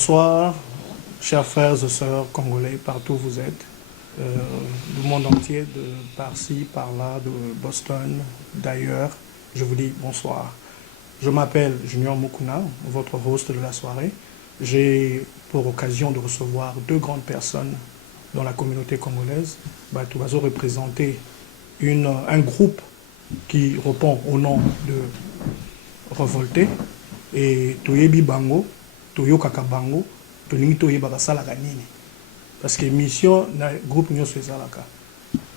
Bonsoir, chers frères et sœurs congolais, partout où vous êtes, du monde entier, de par-ci, par-là, de Boston, d'ailleurs. Je vous dis bonsoir. Je m'appelle Junior Mukuna, votre host de la soirée. J'ai pour occasion de recevoir deux grandes personnes dans la communauté congolaise. Tout va représenter un groupe qui répond au nom de Revolté et Toyebi Bango, Toyo Kakabango, Toningi Toyeba Basalaka Nini. Parce que mission na groupe nyo sezalaka.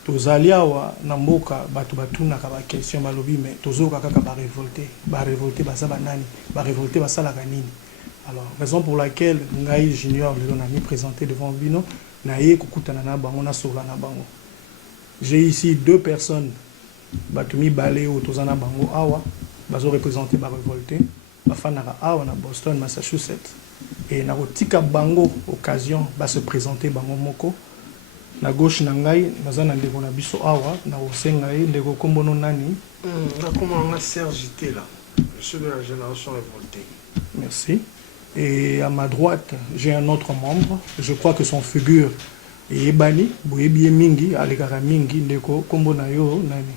Tozaliawa na mboka batu batuna ka ba question balobi mais tozoka kaka ba révolté basaba nani, ba révolté basalaka nini. Alors raison pour laquelle ngai junior le na mi présenté devant bino na ye kokutana na bango na sola na bango. J'ai ici deux personnes batumi baléo tozana bango awa bazo représenter ba révolté bafanaka awa na Boston Massachusetts et na kotika bango occasion ba se présenter bango moko na gauche na ngai nazana ndeko na biso awa na osenga ye ndeko kombono nani na comment Serge là je suis de la génération révoltée. Merci. Et à ma droite j'ai un autre membre, je crois que son figure est Ebani boyebi mingi alekaka mingi ndeko kombono yo nani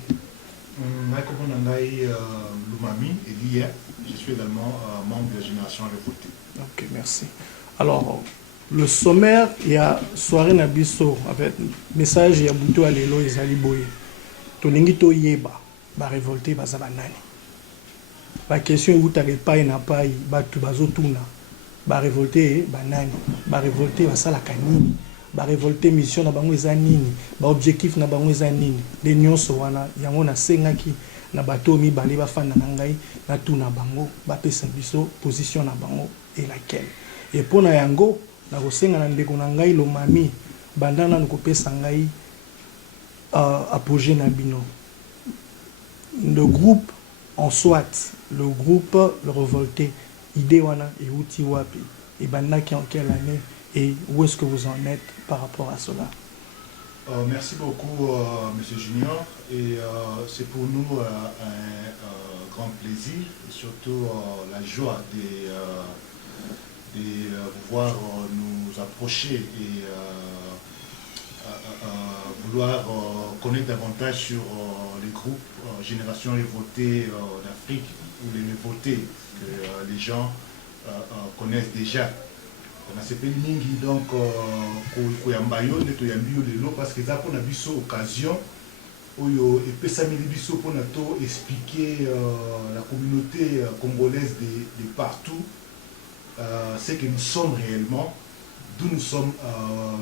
Lumami Elia, je suis également membre de la génération révoltée. Ok, merci. Alors, le sommaire, il y a soirée Nabiso avec message, il y a Bouto Alelo et Zaliboye. Toningi to yeba, ba révolté, ba zabanani. La question est où tu n'arrives pas et n'a pas, ba tu bazotuna. Ba révolté, ba nani. Ba révolté, ba salakanini. Ba révolté mission na bango ezanini ba objectif na bango ezanini de nyonso wana yango na sengaki na bato mi bale bafanda na ngai na tuna bango ba pesa biso position na bango et laquelle et pona yango na kosenga na ndeko na ngai lo mami bandana no kopesa ngai apogée na bino le groupe en soit le groupe le révolté idée wana et outil wapi et bandaki en quelle année et où est-ce que vous en êtes par rapport à cela? Merci beaucoup, Monsieur Junior. Et c'est pour nous un grand plaisir et surtout la joie de vous voir nous approcher et vouloir connaître davantage sur les groupes Génération Révoltée d'Afrique ou les révoltés que les gens connaissent déjà. On a sepeli mingi donc koyamba yo nde toyambi yo lelo parce que ça pour na biso occasion oyo epesami biso pour na to expliquer la communauté congolaise de partout ce que nous sommes réellement, d'où nous sommes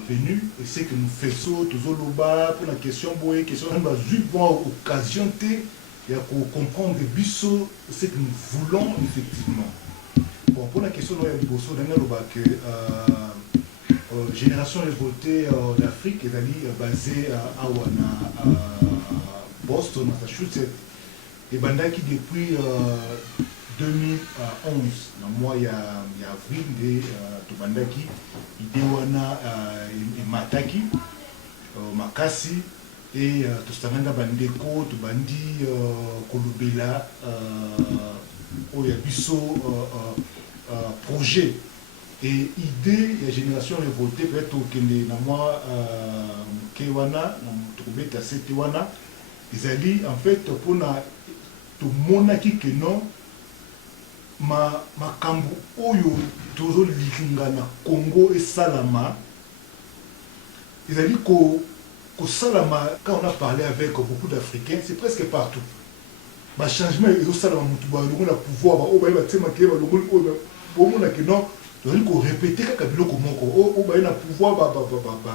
venus et ce que nous faisons toujours loba pour la question boye question on va juste bon occasion té ya comprendre biso ce que nous voulons effectivement. Bon, pour la question de Liboso, que Génération Révoltée d'Afrique est basée à Boston, Massachusetts, et Bandaki depuis 2011, dans le mois il y a avril de Bandaki, Idewana et Mataki, Makasi, et Tostamanda Bandeko, Tobandi, Kolobela, Oyabiso. Projet et idée de la génération révoltée peut-être que moi kewana trouvé assez tewana ils allaient en fait pour na tout monaki que non ma kambu oyo toujours likingana Congo et Salama ils allaient ko Salama quand on a parlé avec beaucoup d'Africains c'est presque partout ma changement et au Salama mutuba le pouvoir au ba tema ke ba le au monde que non, il faut répéter que le pouvoir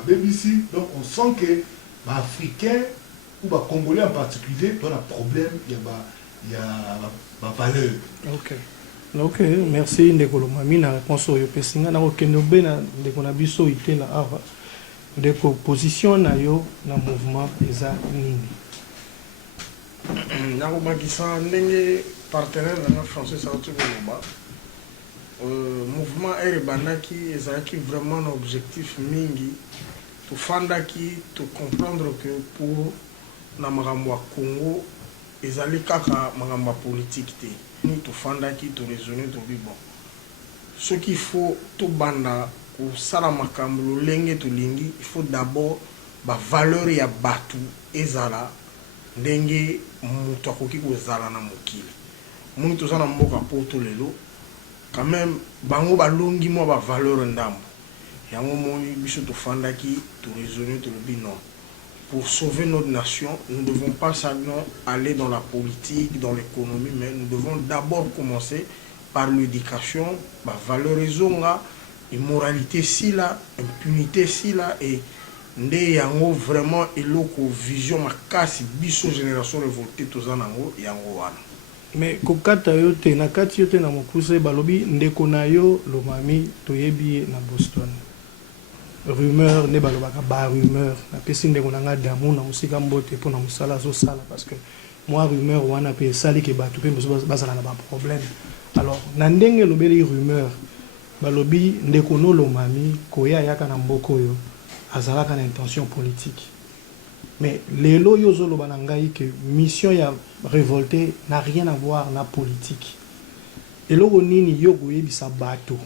BBC, donc on sent que les Africains ou les Congolais en particulier ont un problème, il y a ma valeur. Ok. Ok, merci Ndeko Lomami na réponse au Yopesinga na okenobe na Ndeko na biso ite na ava. Ndeko position na yo na mouvement eza nini? Na komakisa ndenge partenaire na français ça tout ba. Mouvement Erebandaki ezalaki vraiment un objectif mingi to fandaki to comprendre que pour na makambo ya Congo ezali kaka makambo politique te ni to fandaki to raisonner to bi bon ce qu'il faut tout banda ou sala makambo lenge to lingi, il faut d'abord ba valeur ya batu ezala ndenge mutu akoki kozala na mokili. Muni toza na mboka poto lelo quand même bango balongi mo ba valeur ndambo yango moni biso tofandaki to raisonner to lobi non. Pour sauver notre nation, nous ne devons pas seulement aller dans la politique, dans l'économie, mais nous devons d'abord commencer par l'éducation, la valorisation, immoralité si là, impunité si là, et nde yango vraiment eloko vision makasi biso génération révoltée tozanango yango wana. Mais kokata yo te na kati yo te na mokuse balobi ndeko na yo lomami toyebi na Boston. Rumeur ne balobaka ba rumeur na pesi ndeko na nga damu na musika mbote pour na musala zo sala parce que moi rumeur wana pe sali ke batu pe bazala na ba problème. Alors na ndenge lobeli rumeur balobi ndeko no lomami koya yaka na mboko yo azalaka na intention politique. Mais lelo yo zo loba na ngai que mission ya révolté n'a rien à voir na politique. Eloko nini yo koyebisa bato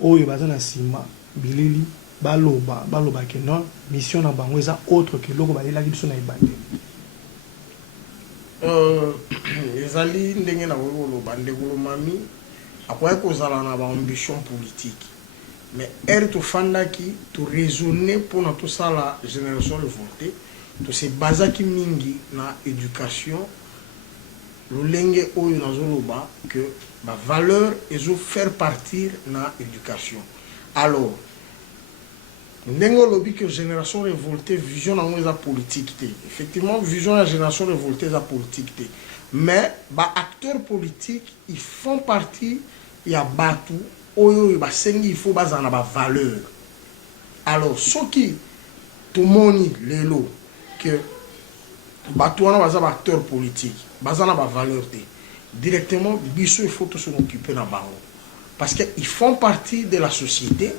oyo bazana sima bilili baloba ke non mission na bango eza autre que loko balelaki biso na ebande. Ezali ndenge na koloba ndeko lomami akoya kozala na ba ambition politique. Mais elle to fandaki to raisonner pour na to sala génération révoltée to se bazaki mingi na éducation lolenge oyo nazoloba que ba valeur ezo faire partir na éducation. Alors ndenge lobi que génération révoltée vision nango eza politique te. Effectivement vision la génération révoltée eza politique te. Mais ba acteurs politiques ils font partie ya batu oyo ba sengi il faut bazana ba valeur. Alors ce qui tout moni lelo que batu wana baza ba acteurs politiques bazana ba valeur te. Directement biso il faut tout s'en occuper na bango parce que ils font partie de la société.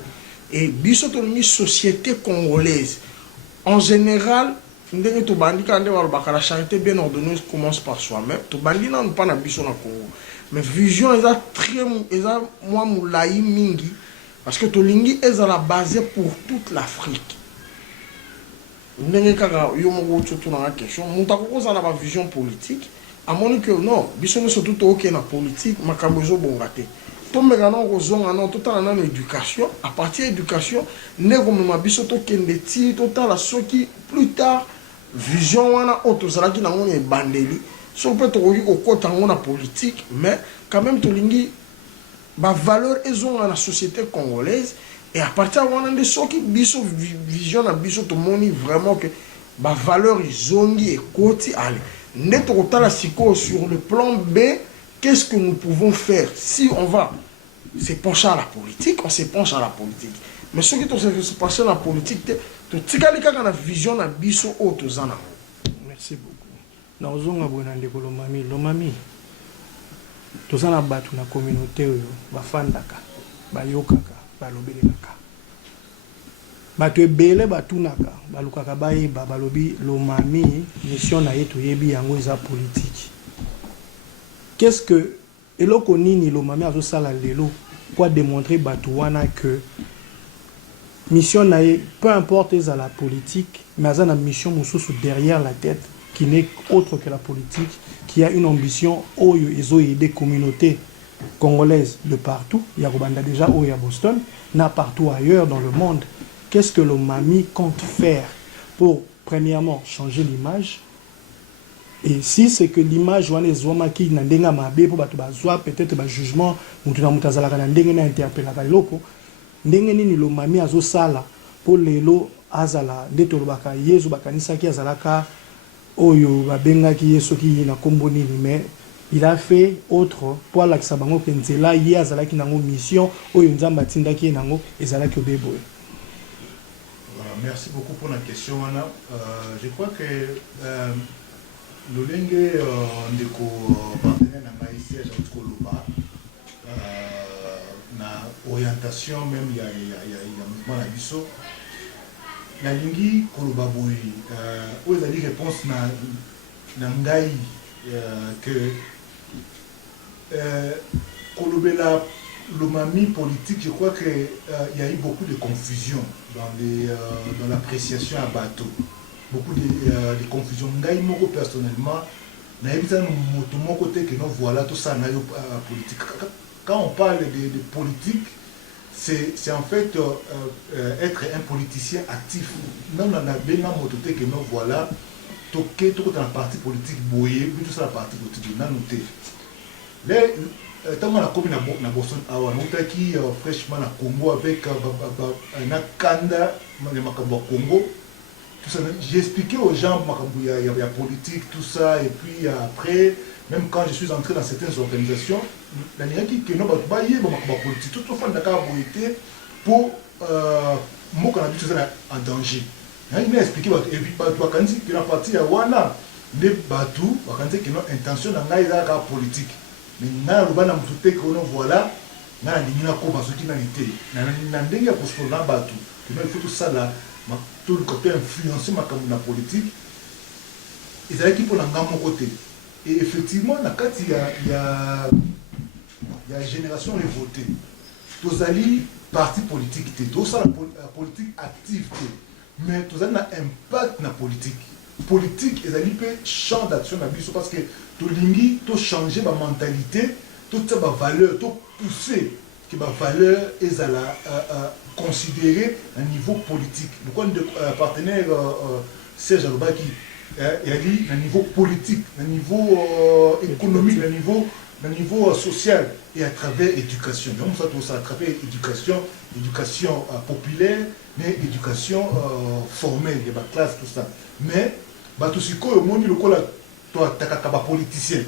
Et biso tolingi société congolaise en général ndenge to bandi kande walobaka la charité bien ordonnée commence par soi-même to bandi na pas na biso na Congo mais vision eza très eza moi moulayi mingi parce que tolingi ezala basé pour toute l'Afrique ndenge kaka yo moko tout na question muta kokoza na ba vision politique amoni que non biso ne surtout to na politique makambo zo bongate. Tomegana kozonga non total na éducation à partir d'éducation ne komema biso to kende ti total soki plus tard vision wana otozalaki na ngone bandeli so peut to kokota ngona politique mais quand même tolingi ba valeur ezonga na société congolaise et à partir wana de soki biso vision na biso to moni vraiment que ba valeur izongi et koti ale ne to kotala siko sur le plan B. Qu'est-ce que nous pouvons faire si on va se pencher à la politique, on se penche à la politique. Mais ce qui se penche à la politique, tu as une vision na biso otozana. Merci beaucoup. Na ozonga bona ndeko lomami, lomami. Tozana batu na communauté oyo bafandaka, bayokaka, balobelaka. Batu ebele batunaka, balukaka bayeba balobi lomami mission na yetu yebi yango eza politique. Qu'est-ce que eloko nini lomami azo sala lelo pour démontrer batouana que mission nae peu importe la politique mais azana mission mususu derrière la tête qui n'est autre que la politique qui a une ambition oyo ezo aider communauté congolaise de partout ya kobanda déjà oyo ya Boston na partout ailleurs dans le monde. Qu'est-ce que lomami compte faire pour premièrement changer l'image. Et si c'est que l'image wana ezwama ki na ndenga mabe po bato bazwa peut-être ba jugement mutu na mutu azalaka na ndenge na interpellaka eloko ndenge nini lomami azosala po lelo azala nde tolobaka yezu bakanisaki azalaka oyo babengaki ye soki na kombo nini mais il a fait autre po alakisa bango ke nzela ye azalaki nango mission oyo nzambe atindaki ye nango ezalaki obeboye. Merci beaucoup pour la question. Je crois que lolenge ndeko partenaire na maïsia Jean Koloba na orientation même il y a mouvement na biso na lingi Koloba boy aux ali réponse na ngai que Kolobela le mami politique, je crois qu'il y a eu beaucoup de confusion dans l'appréciation à bateau. Beaucoup de confusion. Moi, personnellement, tout mon côté que nous voilà tout ça politique. Quand on parle de politique, c'est en fait être un politicien actif. Nous, on a bien mototé que nous voilà, tout dans la partie politique boyée, tout ça la partie politique, on a noté. Tant qu'on a commis na Boston, on a qui fraîchement na Congo avec un Kanda, le Makambo Congo. J'ai expliqué aux gens il y a politique, tout ça, et puis après, même quand je suis entré dans certaines organisations, la qui que non, bah y a politique, tout le monde d'accord pour moi qu'on a dit tout ça en danger. Il m'a expliqué et puis quand il dit que la partie à Wana, les bateaux, quand il dit que non intention dans la politique, mais na le bana mututé que non voilà, na l'ingénieur ko basoki na lité, na ndenga pour se faire bateau, il faut tout ça là. Tout le côté influencé la politique, ils avaient qui pour mon côté. Et effectivement, il y a une génération révoltée. Tous les partis politiques, tout ça la politique active, mais tout ça a un impact dans la politique. Politique, ils avaient un champ d'action parce que tout l'ingé, tout changer ma mentalité, tout ça ma valeur, tout pousser. Que ma valeur est à la considérer à niveau politique. Donc, le partenaire Serge Alobaki, il a dit à niveau politique, à niveau économique, à niveau social et à travers l'éducation. Donc, ça, tout ça à travers éducation populaire, mais éducation formelle, il y a la classe, tout ça. Mais, tout ce que le monde, toi, tu es politicien.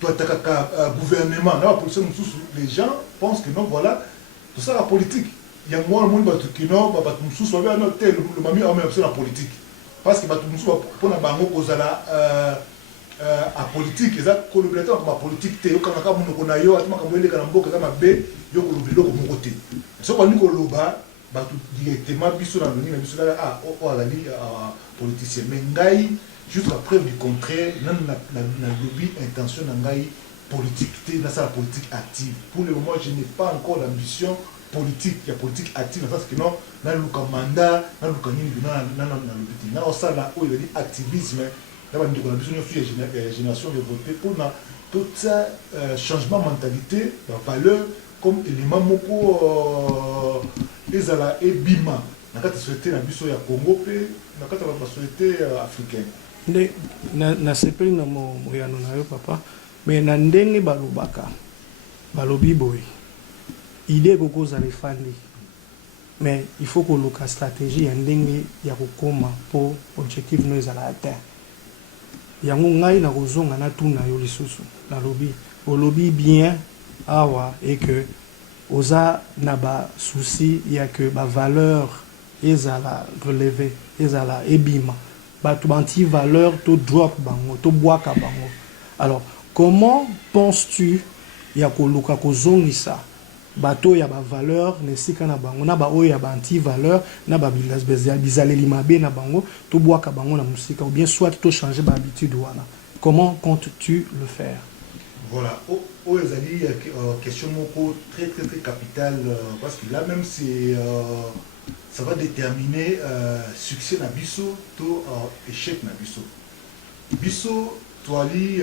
Toi, tu as un gouvernement, les gens pensent que non, voilà, tout ça la politique. Il y a moins de monde qui non, le mami a même la politique. Parce que pour la banque, vous avez la politique, et ça, quand le temps, la politique, tu as un yo, ce qu'on dit directement, politicien. Mais jusqu'à preuve du contraire, la lobby intention d'engager politique, dans la politique active. Pour le moment, je n'ai pas encore l'ambition politique, il y a politique active, parce que non, dans le mandat, dans le lobby. Dans ça, là où il y a activisme, dans la génération de voter pour tout ça, changement de mentalité, de valeur, comme élément moko, et bima. Dans la société, dans la Congo, dans la société africaine. nasepeli na moyano na yo papa me na ndenge balobaka balobi boye idée kokozala efandi mais il faut koluka stratégie ya ndenge ya kokoma mpo objectif no ezala atteint yango ngai nakozonga natuna yo lisusu nalobi olobi bien awa et que oza na basusi ya que bavaleur ezala relevé ezala ebima bato banti valeur to drop bango to bwaka bango. Alors comment penses-tu ya koluka kozongisa bato ya ba valeur nesika na bango na ba oyo ya banti valeur na ba bizaleli mabe na bango to bwaka bango na musika ou bien soit to changer ba habitude wana? Comment comptes-tu le faire? Voilà, ezali question moko très capitale parce que là même c'est ça va déterminer succès na biso to échec na biso. Biso toali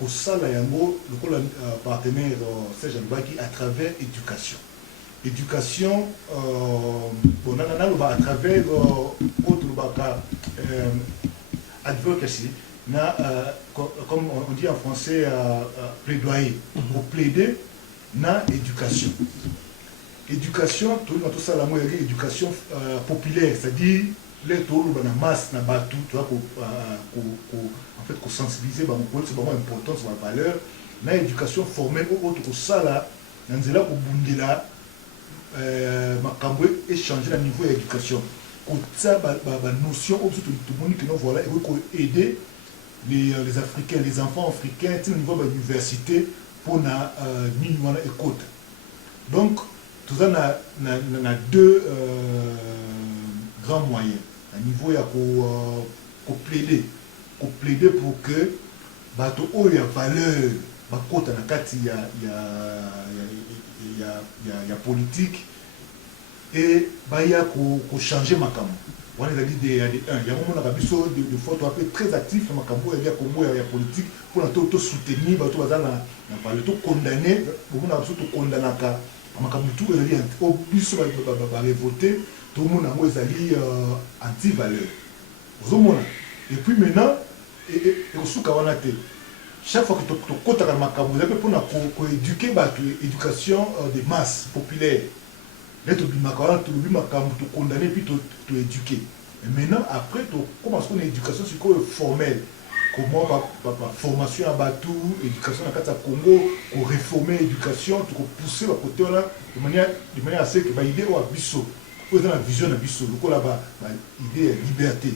kosala yango lokola partenaire Serge Alobaki à travers éducation. Éducation bon à travers autre advocacy na comme on dit en français plaidoyer pour plaider na éducation. Éducation, tout ça, la moyenne éducation populaire, c'est-à-dire les tours na masse na batu, tu vois, en fait, qu'on sensibiliser, c'est vraiment important sur la valeur. Na éducation formelle, autre que ça là, dans là pour bundela, macamboué échanger à niveau d'éducation. Comme ça, notion, tout le monde qui nous voilà, et aider les Africains, les enfants africains, au niveau de l'université pour na minimum écoute. Donc tout ça a deux grands moyens. À niveau, il y a plaider pour que bateau il y a valeur, il y a ya politique et baya ko changer makambo wana ezali de ya de 1 yango monaka biso de fois to appelé très actif na makambo ya Congo ya politique pour na to soutenir bato baza na parler to condamner bomona biso to condamnaka makambo tout ezali o biso ba révolter tout le monde yango ezali anti valeur ozomona et puis maintenant et osuka wana te chaque fois que tu côté dans makambo ezali pour na ko éduquer bato éducation de masse populaire d'être du macaron, tu le macaron, tu condamner puis tu éduquer. Et maintenant, après, tu commences une éducation sur quoi formelle. Comment formation à Batou, éducation à Kata Congo, pour réformer l'éducation, tu peux pousser le côté là de manière assez que l'idée ou à Bissot, pour la vision à Bissot, le coup là-bas, l'idée est liberté,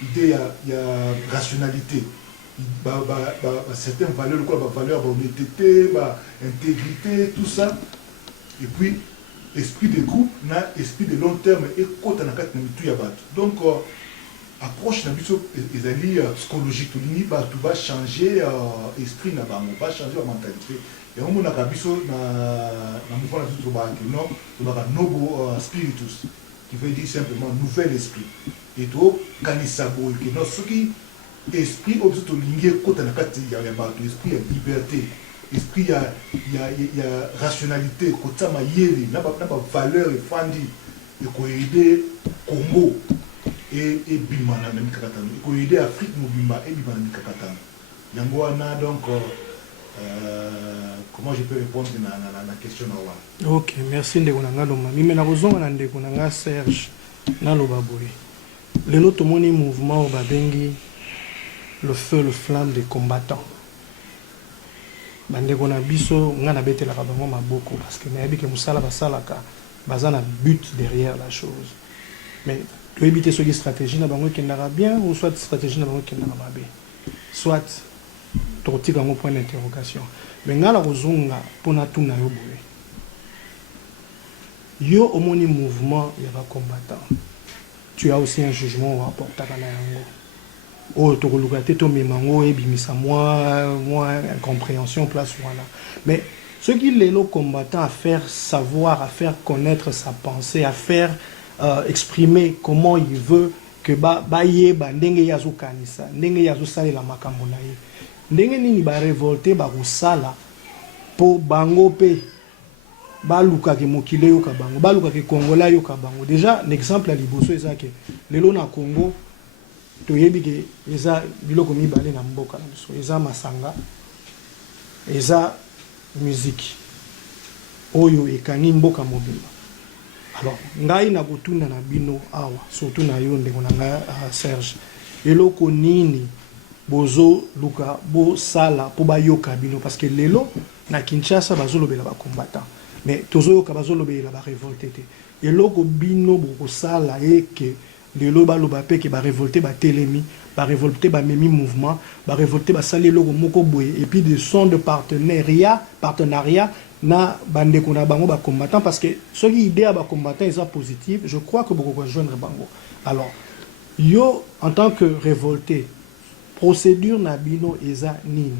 l'idée il y a rationalité. Certaines valeurs, le coup là-bas, valeurs, honnêteté, intégrité, tout ça. Et puis, esprit de groupe, na esprit de long terme et côté na kat na mitu ya bato. Donc approche na biso ezali psychologique to lini ba tu va changer esprit na bango, va changer la mentalité. Et on mona ka biso na mouvement na tout ba que non, ba nobo spiritus qui veut dire simplement nouvel esprit. Et to kanisa boy que non ce qui esprit obso to lingi côté na kat ya bato, esprit ya liberté. Esprit, il y a rationalité, kotama yeli, n'a pas valeur et fandi, et qu'on aider Congo et Bimana na mikakatano, et qu'on aider Afrique Mobimba et Bimana mikakatano. Yangoana donc comment je peux répondre à la question là. Ok, merci Ndekonanga Loma. Mais na kozonga na Ndekonanga Serge na Lobaboy. Le lot moni mouvement au babengi le feu, le flamme des combattants. Bandeko na biso nga na betela ka bango maboko parce que nayebi ke musala basalaka baza na but derrière la chose. Mais to éviter ce stratégie na bango kendaka bien ou soit stratégie na bango kendaka mabe. Soit to tika ngo point d'interrogation. Mais nga la kozonga pona tuna yo boye. Yo omoni mouvement ya ba combattant. Tu as aussi un jugement à apporter à yango. Oh, tu as to memango et bimisa moi incompréhension place voilà. Mais ce qui est le combattant à faire savoir, à faire connaître sa pensée, à faire exprimer comment il veut que baye ba ndenge yazo kanisa, ndenge yazo sala la makambo na ye. Ndenge nini ba révolter ba kusala po bango pe ba luka ke mokile yo ka bango, ba luka ke Congola yo ka bango. Déjà l'exemple à liboso ezake lelo na Congo toyebi ke eza biloko mibale na mboka na biso eza masanga eza musique oyo ekangi mboka mobimba. Alors ngai na kotunda na bino awa surtout na yo ndeko na nga Serge eloko nini bozo luka bo sala po bayoka bino parce que lelo na Kinshasa bazolobela ba combattant mais tozoyoka bazolobela ba révolté te eloko bino boko sala eke lelo baloba pe ke ba révolter ba telemi ba révolter ba memi mouvement ba révolter ba sali loko moko boye et puis des sons de partenariat na bandeko na bango ba combattant parce que ce qui idée ba combattant est positive je crois que beaucoup rejoindre bango. Alors yo en tant que révolté procédure na bino eza nini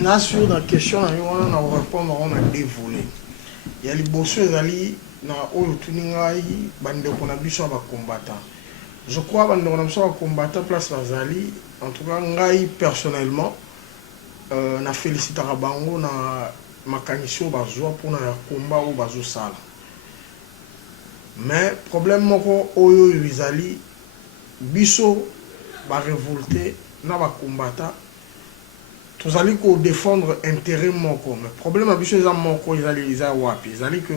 na sur la question na yo na répondre on a dévolé ya liboso ezali na oyo tuningai bandeko na biso ba combattant. Je crois bandeko na biso ba combattant place bazali en tout cas ngai personnellement na félicitaka bango na makanisi oyo bazwa mpona ya komba oyo bazosala. Mais problème moko oyo ezali biso ba révolté na ba combattant tozali ko défendre intérêt moko. Mais problème biso eza moko ezali eza wapi ezali que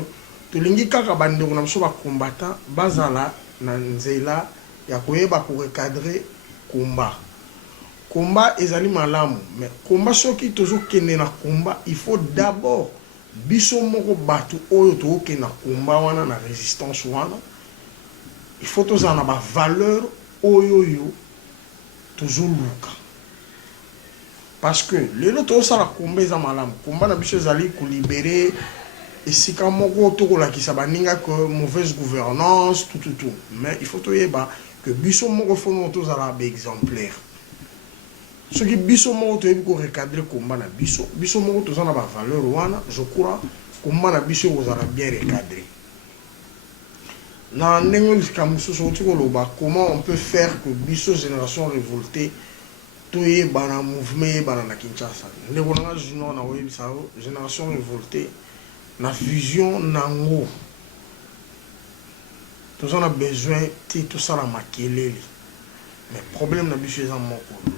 tolingi kaka bandeko na biso ba combattant bazala na nzela ya koyeba ko recadrer combat. Combat ezali malamu mais combat soki tozokende na combat il faut d'abord biso moko batu oyo tokende na combat wana na résistance wana il faut tozala na ba valeur oyo yo tozoluka parce que lelo tozosala combat eza malamu combat na biso ezali ko libérer esika moko tokolakisa baninga que mauvaise gouvernance tout mais il faut toyeba que biso moko faut tozala ba exemplaire. Ce qui biso moko to yebi ko recadrer combat na biso moko to zana ba valeur wana je crois combat na biso ko zana bien recadrer na ndenge kamususu tiko loba comment on peut faire que biso génération révoltée to yeba na mouvement yeba na Kinshasa ndeko na junior na oyebi sa génération révoltée na vision nango tous on a besoin de tout ça la makelele. Mais le problème n'a pas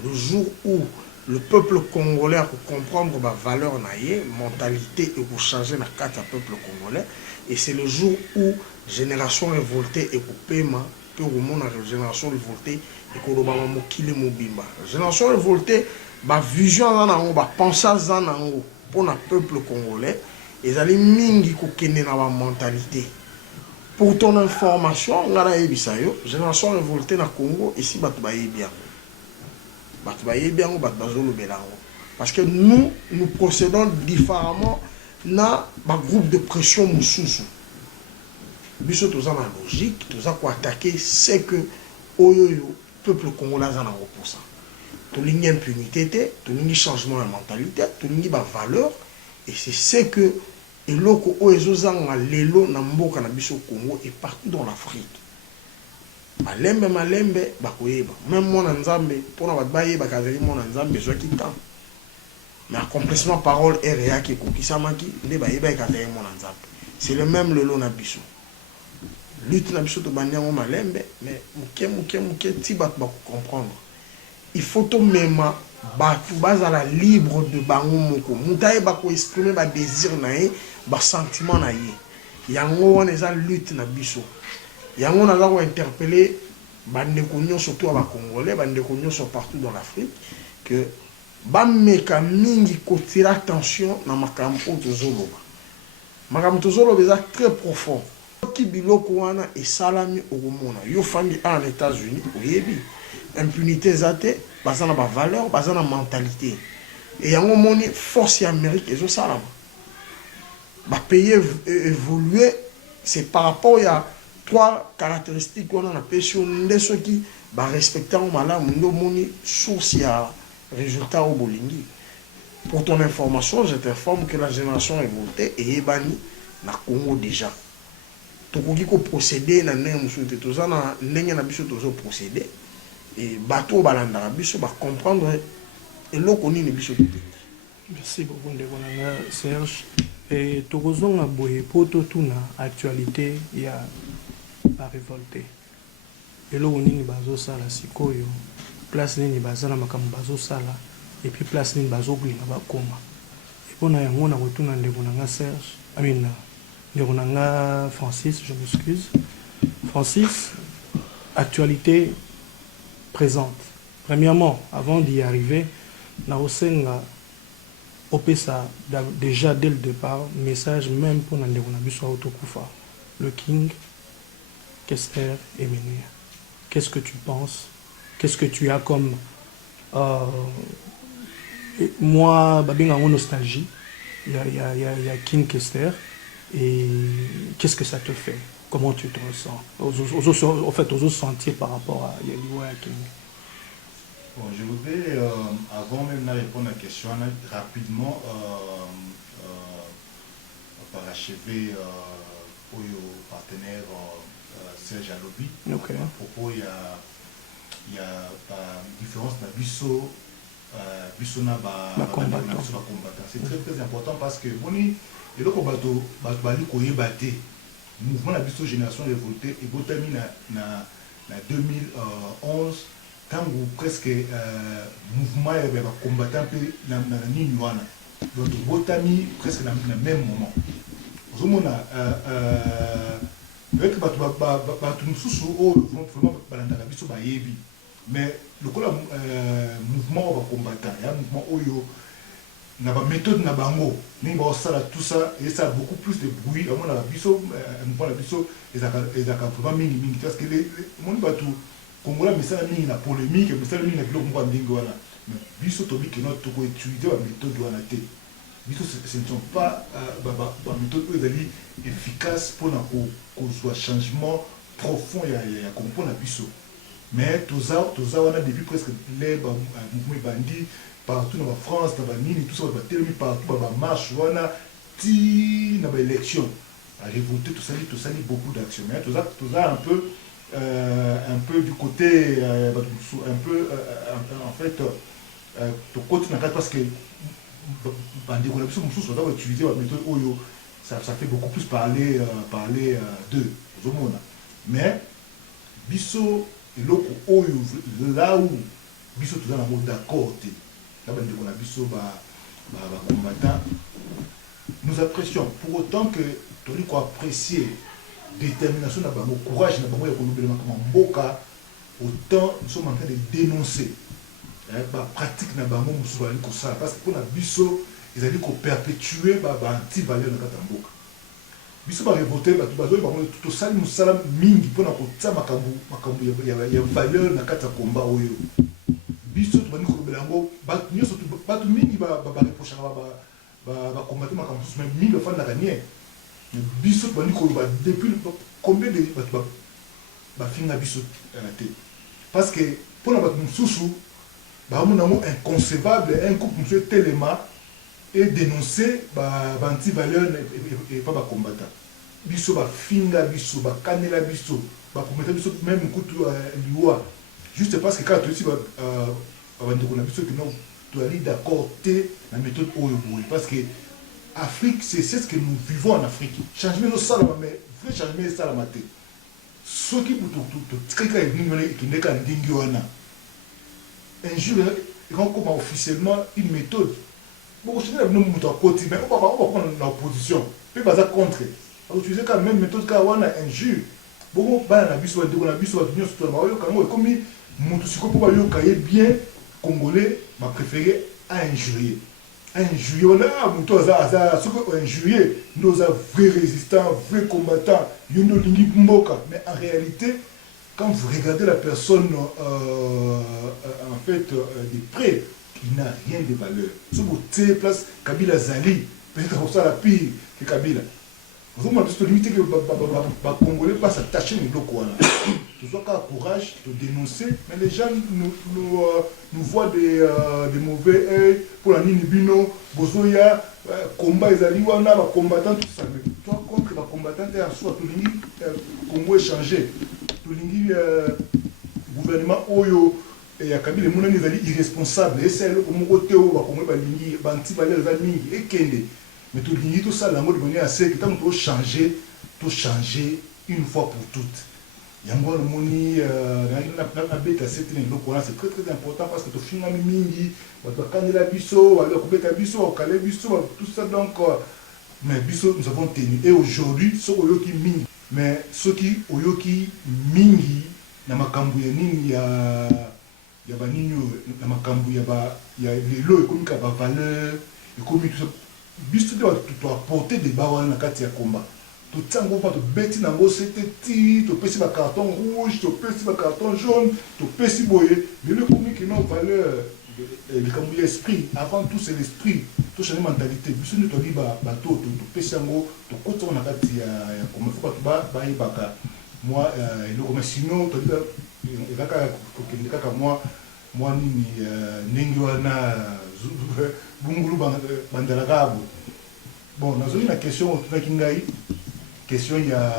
le jour où le peuple congolais a comprendre la valeur naïe, mentalité et pour changer la carte du peuple congolais, et c'est le jour où génération révoltée et pour paiement pour le monde génération révoltée et que le bama mokile mobimba. Génération révoltée, ba vision nango, ba pensée nango pour le peuple congolais, et allez mingi ko kene na ba mentalité. Pour ton information, on a génération révoltée na Congo, ici, bien. Parce que nous procédons différemment dans un groupe de pression moussous. Nous sommes dans la logique, nous avons attaqué, c'est que le peuple congolais a pour ça. Tout le monde impunité, tout le monde changement de mentalité, tout le monde valeur, et c'est ce que et loko oezozanga lelo na mboka na biso Congo et partout dans l'Afrique. Malembe bakoyeba. Même mon nzambe pour na baye bakazeli mon nzambe zo kitan. Mais accomplissement parole et réa qui kokisamaki nde baye bakazeli mon nzambe. C'est le même lelo na biso. Lutte na biso to banyango malembe mais muke ti bat ba comprendre. Il faut to mema batu bazala libre de bango moko mutaye bako exprimer ba désir na ye ba sentiment na ye yango wana eza lutte na biso yango na ko interpeller bandeko nyonso surtout ba congolais bandeko nyonso partout dans l'Afrique que ba meka mingi ko tira attention na makambo tozoloba makambo tozoloba eza très profond ki biloko wana esalami okomona yo famille en États-Unis oyebi impunité zate basana ba valeur basana mentalité et yango moni force Amérique ezo salama ba pays évoluer c'est par rapport à trois caractéristiques qu'on a pétion de ceux qui ba respecter en malamu ndo moni source ya résultat au bolingi. Pour ton information je t'informe que la génération révoltée est ebani na Congo déjà tokoki ko procéder na ndenge musu te tozana ndenge na biso tozo procéder et bateau balanda biso ba comprendre et loko nini biso te. Merci beaucoup Ndekonanga Serge et tokozonga boye poto tuna actualité ya ba révolté et loko nini bazo sala sikoyo place nini bazana makambo bazo sala et puis place nini bazo kulinga bakoma et pona yango na kotuna Ndekonanga Serge amina Ndekonanga Francis je m'excuse Francis actualité présente. Premièrement, avant d'y arriver, Naosenga Opesa déjà dès le départ, message même pour Nandekonabiso Autokufa, le King, Kester et Menuya. Qu'est-ce que tu penses? Qu'est-ce que tu as comme moi, Babinga nostalgie, il y a King Kester et qu'est-ce que ça te fait? Comment tu te ressens en fait, aux autres sentiers par rapport à Yaliwa et King? Bon, je voudrais, avant même de répondre à la question, rapidement parachever pour le partenaire Serge Alobi. Okay. À propos, il y a différence de biso na combattant. C'est très très important parce que boni et donc bato bali koyebate mouvement la biso génération révoltée et botami na 2011 quand presque mouvement ya ba combattant pe na nini wana donc botami presque na même moment ozomona avec bato mususu o vraiment balanda la biso bayebi mais le mouvement va combattre il y a un mouvement oyo na ba méthode na bango ni ba sala tout ça et ça a beaucoup plus de bruit à mon la biso mouvement la biso et ça vraiment mingi parce que les mon batu congolais mais ça mingi na polémique mais ça mingi na biloko mo ndingi wana mais biso to bi que notre ko étudier la méthode wana té biso ce ne sont pas ba méthode efficace pour na ko soit changement profond ya comprendre la biso mais toza wana depuis presque les mouvement bandi partout dans la France, dans la mine, tout ça, partout, dans la marche, wana ti na ba élection à révolter tout ça beaucoup d'actions, mais toza un peu du côté un peu en fait to côté na parce que bandi ko na biso mususu va utiliser la méthode oyo, ça fait beaucoup plus parler d'eux zomona, mais biso eloko oyo là où biso toza na mode d'accord te là bandi ko na biso ba combattant, nous apprécions pour autant que toli ko apprécier détermination na bango, courage na bango ya kolobela comme mboka, autant nous sommes en train de dénoncer ba pratique na bango mususu bali ko sala, parce que pour na biso ils allaient ko perpétuer ba anti valeur na kata mboka biso ba révolter ba tubazo ba tout ça nous sala mingi pour na ko tsa makambu ya valeur na kata komba oyo biso to bani ko kolobela ngo ba nyoso ba tu mingi ba reprocher ba combattre makambu mais mingi fa na gagner biso to bani ko ba depuis combien de ba finga biso te, parce que pour na ba mususu ba mon amour inconcevable un couple monsieur tellement et dénoncer ba anti valeur et pas ba combattant biso ba finga biso ba kanela biso ba promettre biso même kutu loi juste parce que quand tu ici ba ndeko na biso que non tu es d'accord té la méthode oyo boy, parce que Afrique c'est ce que nous vivons en Afrique, changement no sala mais vrai changement sala maté ce qui pour tout trika et ngone qui ndeka ndingi wana un jour ils vont comme officiellement une méthode. Bon, je ne sais pas côté, mais on va prendre l'opposition. Puis baza contre. On utiliser quand même méthode quand on a injure. Bon, bah na biso de la biso de surtout ma yo quand comme mutu siko pour yo kaye bien congolais m'a préféré à injurier. Injurier on a mutu za ce que injurier nous a vrai résistant, vrai combattant, yondo lingi mboka, mais en réalité quand vous regardez la personne en fait de près, il n'a rien de valeur. Si vous êtes place Kabila Zali, peut-être que ça la pire que Kabila. Vous m'avez dit limité que les Congolais pas s'attacher au local. Tout ça courage de dénoncer, mais les gens nous voient des mauvais œil pour la Ninibino, Bozoya, combat Zali, wana va combattant tout ça. Mais toi contre les combattants et en soi, tout le Congo échangé. Le gouvernement Oyo et Kabila Mounani est irresponsable. Et c'est le côté où on va banti balé les amis et kende. Mais tout ça, la mode venir à ce que tant changer une fois pour toutes. Yango le moni na beta c'est très très important parce que tu finis mingi, tu vas candidat biso, tu vas beta biso, calé biso, tout ça donc mais biso nous avons tenu et aujourd'hui ce qui mingi. Mais ceux qui oyoki mingi na makambu ya nini ya banini na makambu ya lelo ekomi ka ba valeur ekomi tout ça biso to apporter des bawana na kati ya combat to tsango pa to beti na ngo c'était to pesi ba carton rouge to pesi ba carton jaune to pesi boye mais le komi qui non valeur le kambu esprit avant tout c'est l'esprit to changer mentalité biso ne to li ba to pesi ngo to koto na kati ya comme faut pas ba ibaka moi le comme sinon to li kaka moi nini nengi wana bungulu bandala kabo bon nazoli na question to kingai question ya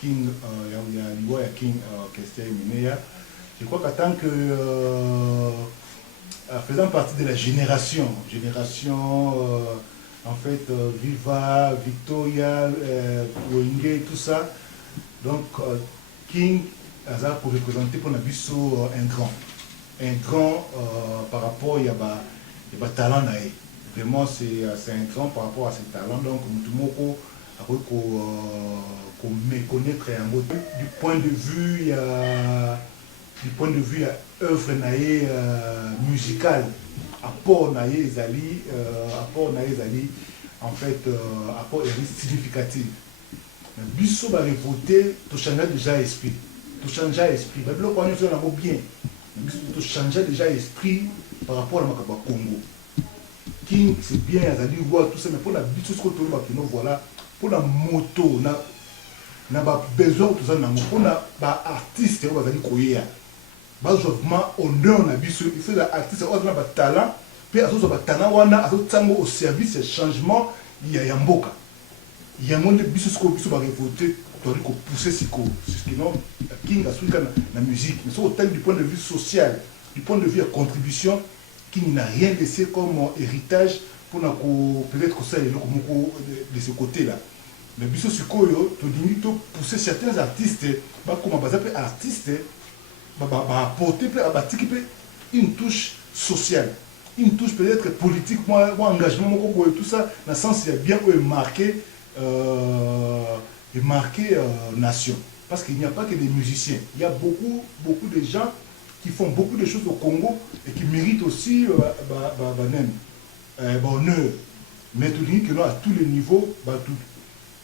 king ya loi ya king question mineya. Je crois qu'en tant que faisant partie de la génération en fait Viva, Victoria, Wenge, tout ça, donc King a pour représenter pour Nabiso un grand par rapport à talent naï. Vraiment c'est un grand par rapport à ses talents, donc Mutumoko qu'on méconnaître du point de vue à œuvre naïe musicale, apport naïe zali en fait apport significatif. Biso va revoter to changer déjà esprit, mais le point de vue bien to changer déjà esprit par rapport à Makaba Congo. King c'est bien azali voir tout ça, mais pour la biso ce que voilà pour la moto na ba besoin tout ça nango pona ba artiste ba zali koyeya ba vraiment honneur na biso il faut la artiste on a ba talent pe azo ba talent wana azo tsango au service et changement ya mboka ya monde biso ko biso ba révolter tori ko pousser siko sinon kinga suika na musique mais au tel du point de vue social du point de vue à contribution qui n'a rien laissé comme héritage pour peut-être que ça est de ce côté là. Mais biso sikoyo to dini to pousser certains artistes ba comme ba zape artistes ba apporter ba tikipe une touche sociale, une touche peut-être politique, moi engagement moko tout ça dans le sens il y a bien marqué nation parce qu'il n'y a pas que des musiciens, il y a beaucoup de gens qui font beaucoup de choses au Congo et qui méritent aussi honneur. Mais tout dit que nous à tous les niveaux tout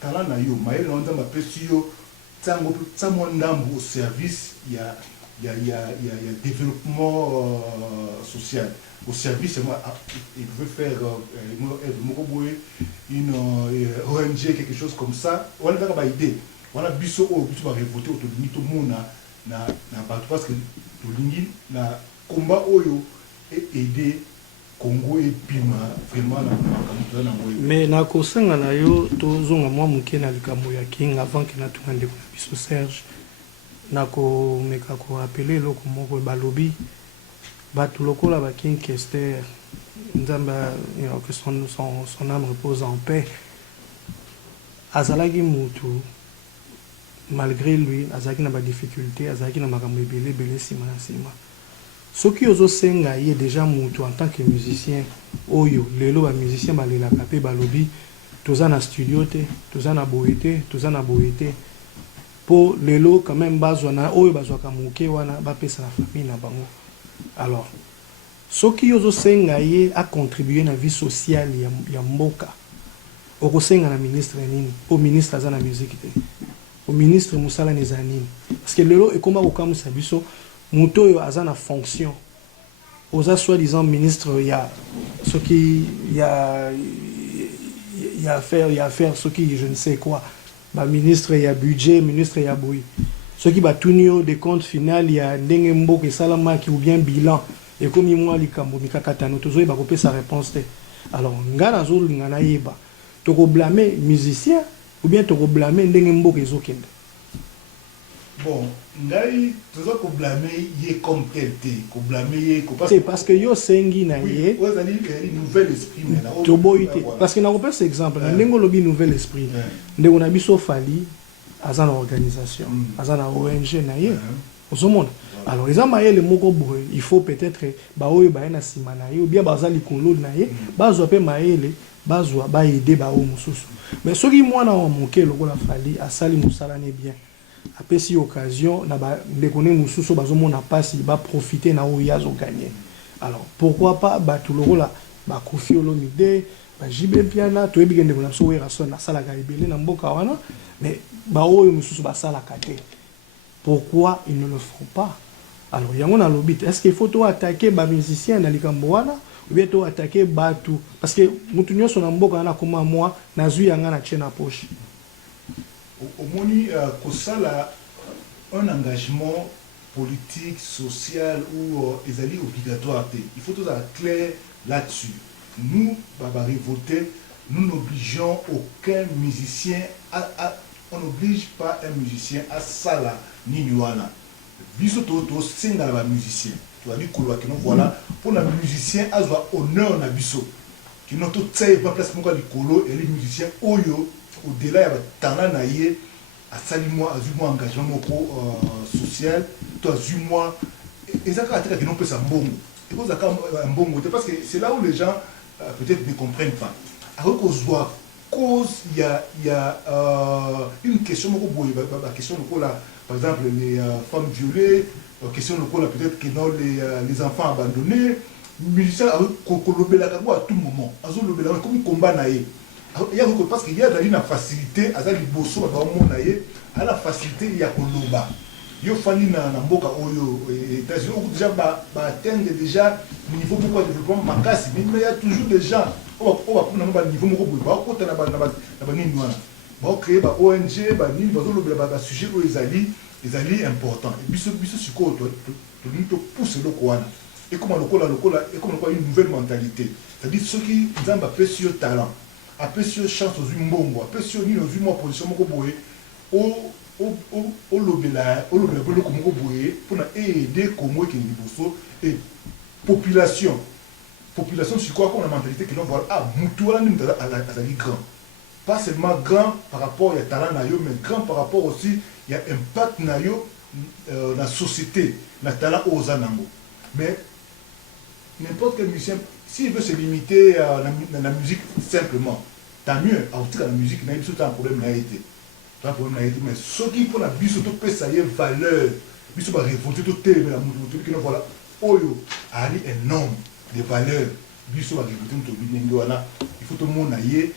talent na yo maël on ma pesio tsango au service il y a développement social au service moi il veut faire une ONG quelque chose comme ça on a pas idée on a biso va révolter autour de tout le monde na parce que tout lingi na combat oyo et aider Congo et Pima vraiment na mais na kosenga na yo tozonga mwa muke na likambo ya king avant que na tunga ndeko na biso Serge na ko meka ko appeler loko moko balobi batu lokola ba king Kester nzamba que son âme repose en paix azalaki mutu malgré lui azalaki na ba difficulté azalaki na makambo ebele sima na sima soki ozo senga ye déjà mutu en tant que musicien oyo lelo ba musicien balela kapé balobi toza na studio te toza na boete pour lelo quand même bazwa na oyo bazwa ka muke wana ba pesa na famille na bango alors soki ozo senga ye a contribuer na vie sociale ya mboka okosenga na ministre nini au ministre azana musique te au ministre musala neza nini parce que lelo ekoma kokamusa biso muto oyo aza na fonction oza soi-disant ministre ya soki ya affaire soki je ne sais quoi ba ministre ya budget ministre ya boy soki ba tunio de compte final ya ndenge mboka salamaki ou bien bilan et comme moi likambo mikakatano tozoyeba kopesa réponse te alors ngana zolinga na yeba toko blâmer musicien ou bien toko blâmer ndenge mboka ezokende. Bon, ngai toza ko blâmer ye comme tel te ko blâmer ye ko c'est parce que yo sengi na ye oui azali nouvel esprit na to boité parce que na ko pesa exemple na ndenge lobi nouvel esprit ndeko na biso fali azana organisation azana ONG na ye ozomona alors ils ont le moko boy il faut peut-être ba oyo ba na sima na ye ou bien baza likolo na ye bazwa pe maele bazwa ba aider ba o mususu mais soki mwana wa moke lokola fali asali musala ne bien après si occasion na ba ndekone mususu bazomona pasi ba profiter na o yazo gagner alors pourquoi pas ba tout lokola ba Koffi Olomide ba Jibe Piana to ebigende ko na so wera so na sala ga ebele na mboka wana mais ba oyo mususu ba sala kate pourquoi ils ne le font pas alors yango na lobit est-ce qu'il faut to attaquer ba musicien na likambo wana ou bien to attaquer batu parce que mutu nyonso na mboka na koma moi na zui yanga na chena poche au moni kosala un engagement politique social ou ezali obligatoire te il faut tout être clair là-dessus nous baba révolter nous n'obligeons aucun musicien on n'oblige pas un musicien à sala ni nuana biso to singa ba musicien to ali kolwa que nous voilà pour la musicien azwa honneur na biso que nous to tsaye pas place moko likolo et les musiciens oyo au-delà ya talent na ye asali moi azui moi engagement moko social to azui moi ezaka ataka que non peut sa mbongo et cause aka mbongo parce que c'est là où les gens peut-être ne comprennent pas alors qu'on voit cause il y a une question moko boye ba question lokola par exemple les femmes violées question lokola peut-être que non les enfants abandonnés musicien kolobela ka à tout moment azo lobela comme combat na ye il y a parce qu'il y a une facilité à la liboso ba mona ye à la facilité il y a koloba yo fani na mboka oyo États-Unis déjà ba atteindre déjà niveau beaucoup de développement makasi mais il y a toujours des gens on va prendre un niveau moko boy ba kota na ba nini wana créer ba ONG ba nini ba sujet où ils allaient important et biso siko to to pousser le koana et comme une nouvelle mentalité, c'est-à-dire ceux qui nzamba apprécient talent, apprécient chance aux mbongo, apprécient ni aux moi position moko boye au lobela pour aider comme qui liboso et population sur quoi qu'on a mentalité qui l'on voit mutuala ni azali grand, pas seulement grand par rapport à talent nayo, mais grand par rapport aussi il y a impact nayo la société na talent aux anango. Mais n'importe quel musicien, s'il veut se limiter à la musique simplement, tant mieux. En tout cas, la musique, il y a un problème, mais ce qui pour la biso, tout peut ça y est valeur. Biso va révolter tout tel, la moto, qui voilà, oyo, ali énorme de valeur. Biso va révolter tout le monde. Il faut tout le monde aille,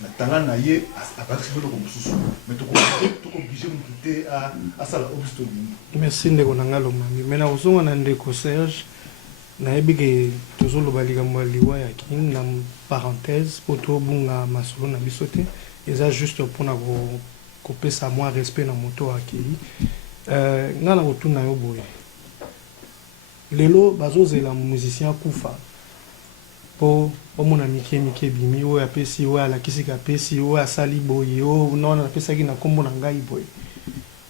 na talent aille, à partir de l'autre mais tout obligé de quitter à ça la obstacle. Merci ndeko nangaloma. Maintenant, vous avez un ndeko Serge. nayebi ke tozoloba likambo ya liwa ya king na parenthèse po tobunga masolo na biso te eza juste mpona kopesa mwa respect na moto akei nga na kotuna yo boye lelo bazozela musicien akufa po omona mike bimi oyo apesi oyo alakisika apesi oyo asali boye oyo nona apesaki na nkombo na ngai boye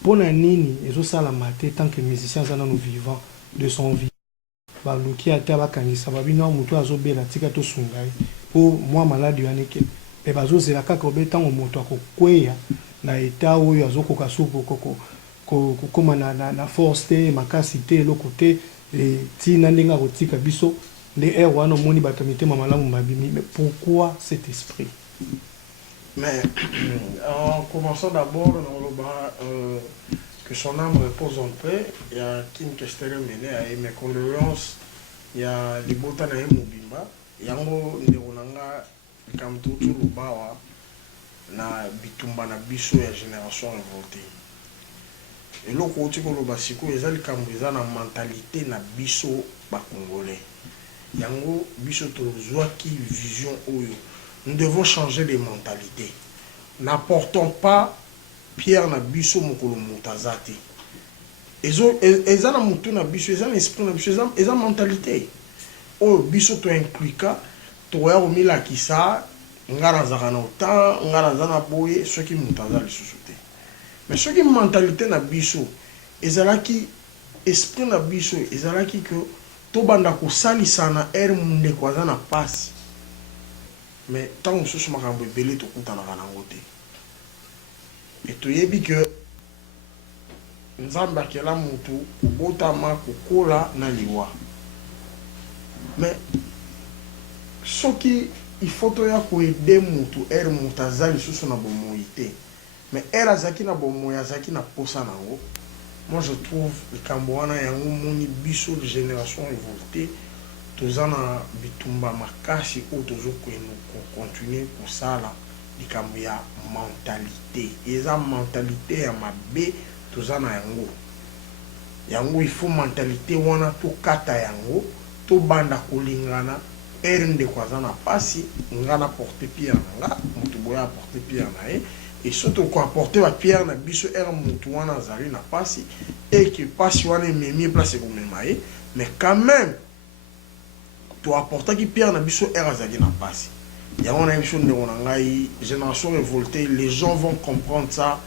mpona nini ezosalama te tant que musicien aza nano vivant de son vie baluki ata bakangisa babino moto azobela tika tosunga ye po mwa maladi wana eke mpe bazozela kaka obe ntango moto akokweya na eta oyo azokoka supu kokoma na force te makasi te eloko te ntina ndenge akotika biso nde ere wana omoni bato mitema malamu babimi. Mais pourquoi cet esprit? Mais en commençant d'abord, que son âme repose en paix. Il y a Kim Kestere Mene, mes condoléances. Il y a les Botanae Mobimba. Il y a Nderonanga Kamtutu Lubawa na Bitumba na Biso et Génération Révoltée. Et là, quand on a basiko, ils ont la mentalité na Biso ba Congolais. Yango Biso Tolozwa qui vision oyo. Nous devons changer les mentalités. N'apportons pas Pierre na biso mokolo mutazati. Eza na mutu na biso, eza na esprit na biso, eza mentalité. O biso to incluka, to ya omila kisa, ngara zaka na ota, ngara zana boye, ceux qui mutazali susute. Mais ceux qui mentalité na biso, ezala ki esprit na biso, ezala ki que to banda ko sali sana munde kwa zana passe. Mais tant que ce makambo belé to kutana kana ngote. Et tu yebi que nzamba kela mutu kubotama kukola na liwa. Mais ce qui il faut to ya ko aider mutu mutazali susu na bomoité. Mais azaki na bomoya azaki na posa nango. Moi je trouve le Cambouana yango moni biso de génération révoltée. Tozana bitumba makasi ou tozo continuer pour ça là likambo ya mentalité eza mentalité ya mabe tozana yango il faut mentalité wana to kata yango to banda kolingana ernde kwazana pasi ngana porter pierre nga mutu boya porter pierre na et surtout ko apporter ba pierre na biso mutu wana zali na pasi et que pasi wana memi place ko memaye mais quand même to apporter qui pierre na biso azali na pasi. Il y a une chose de génération révoltée, les gens vont comprendre ça,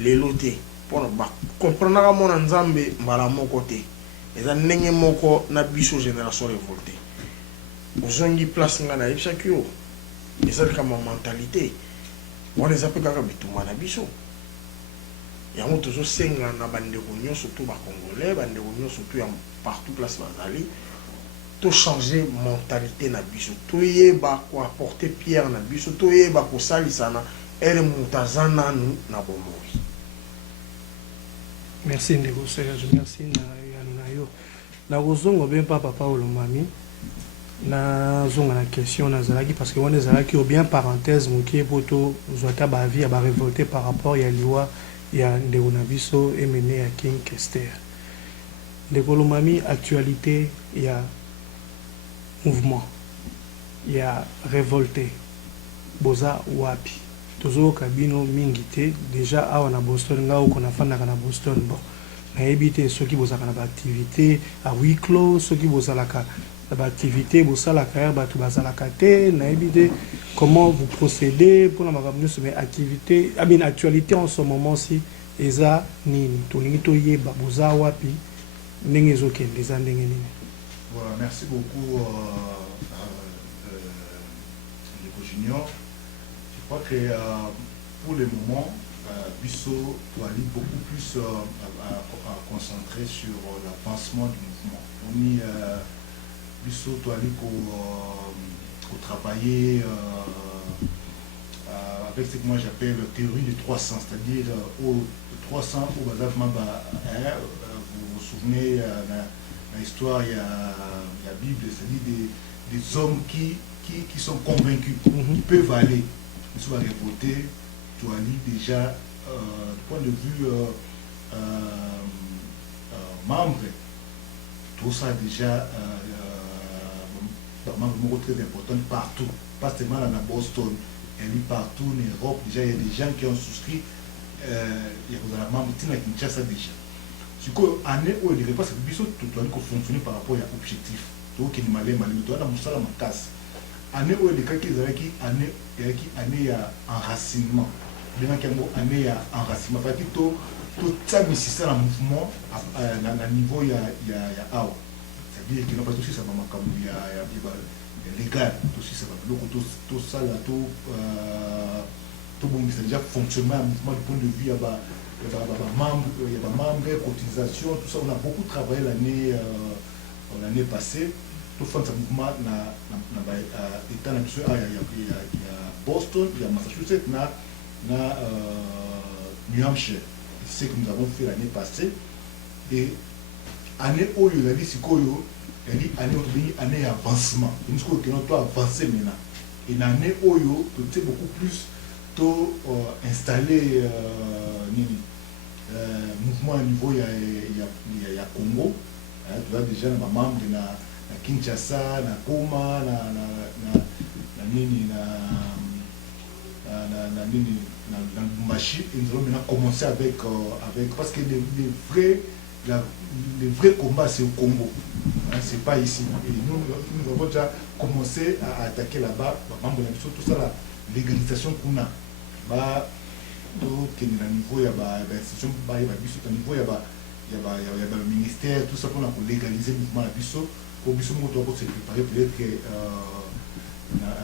les lotés. Pour comprendre que mon nzambe mbala moko te. Eza ndenge moko na biso génération révoltée. Ozongi place ngana yebisaki yo. Eza kama mentalité. Wana eza pe kaka bituma na biso. Yango tozo senga na bandeko nyonso to ba congolais, bandeko nyonso to ya partout place bazali. To changer mentalité na biso to yeba ko apporter pierre na biso to yeba ko salisana mutazana nu na bomoi. Merci ndeko Serge, merci na yo na kozongo bien papa Paulo mami na zonga na question na zalaki parce que on ezalaki au bien parenthèse mokie poto zwata ba vie ba révolter par rapport ya liwa ya ndeko na biso emene ya King Kester. Ndeko mami actualité ya mouvement, il y a révolté, boza wapi. tozoyoka bino mingi te déjà awa na Boston nga oko nafandaka na Boston bon nayebi te soki bozalaka na baactivité à huis clos soki bozalaka na baactivité bosalaka ya bato bazalaka te nayebi te comment vous procédez mpona makambo nyonso mais activité actualité en ce moment-ci eza nini tolingi toyeba boza wapi ndenge ezokende eza ndenge nini. Voilà, merci beaucoup Nico Junior. Je crois que pour le moment, Bissot doit aller beaucoup plus à concentrer sur l'avancement du mouvement. On y Bissot doit aller travailler avec ce que moi j'appelle la théorie des 300, c'est-à-dire aux 300 au Bazavma, vous vous souvenez l'histoire, il y a la Bible, c'est-à-dire des hommes qui sont convaincus, qui peuvent aller, ils sont révoltés, tu as dit déjà, du point de vue membre, tout ça déjà, membre très important partout, pas seulement à Boston, et partout en Europe, déjà il y a des gens qui ont souscrit, il y a des membres qui ont Kinshasa déjà. Ce qu'on année où il parce que Bissot tout doit fonctionner par rapport à l'objectif. Donc il m'a dit toi dans Moussala ma casse. Année où il y a qui année à enracinement. Bien qu'il y a année à enracinement. Parce que tout ça mais c'est ça le mouvement à niveau il y a out. C'est-à-dire qu'il n'a pas tout ça va comme il y a légal tout ça va donc tout ça là tout bon c'est déjà fonctionnement mouvement du point de vue il y a des membres, cotisation, tout ça. On a beaucoup travaillé l'année passée. Tout le mouvement il y a Boston, il y a Massachusetts, il y a New Hampshire. C'est ce que nous avons fait l'année passée. Et l'année où il a dit il a dit année avancement. Il dit qu'on doit avancer maintenant. Et l'année où il est beaucoup plus installé mouvement au niveau il y a Congo, tu vois déjà les membres de la Kinshasa, la Goma, la Lubumbashi, et nous allons maintenant commencer avec parce que le vrai combat c'est au Congo, c'est pas ici. Et nous avons déjà commencé à attaquer là-bas, tout ça la légalisation qu'on a. Donc, au niveau il y a au niveau il y a le ministère, tout ça pour légaliser le mouvement à Bissot. Au Bissot, on doit se préparer peut-être que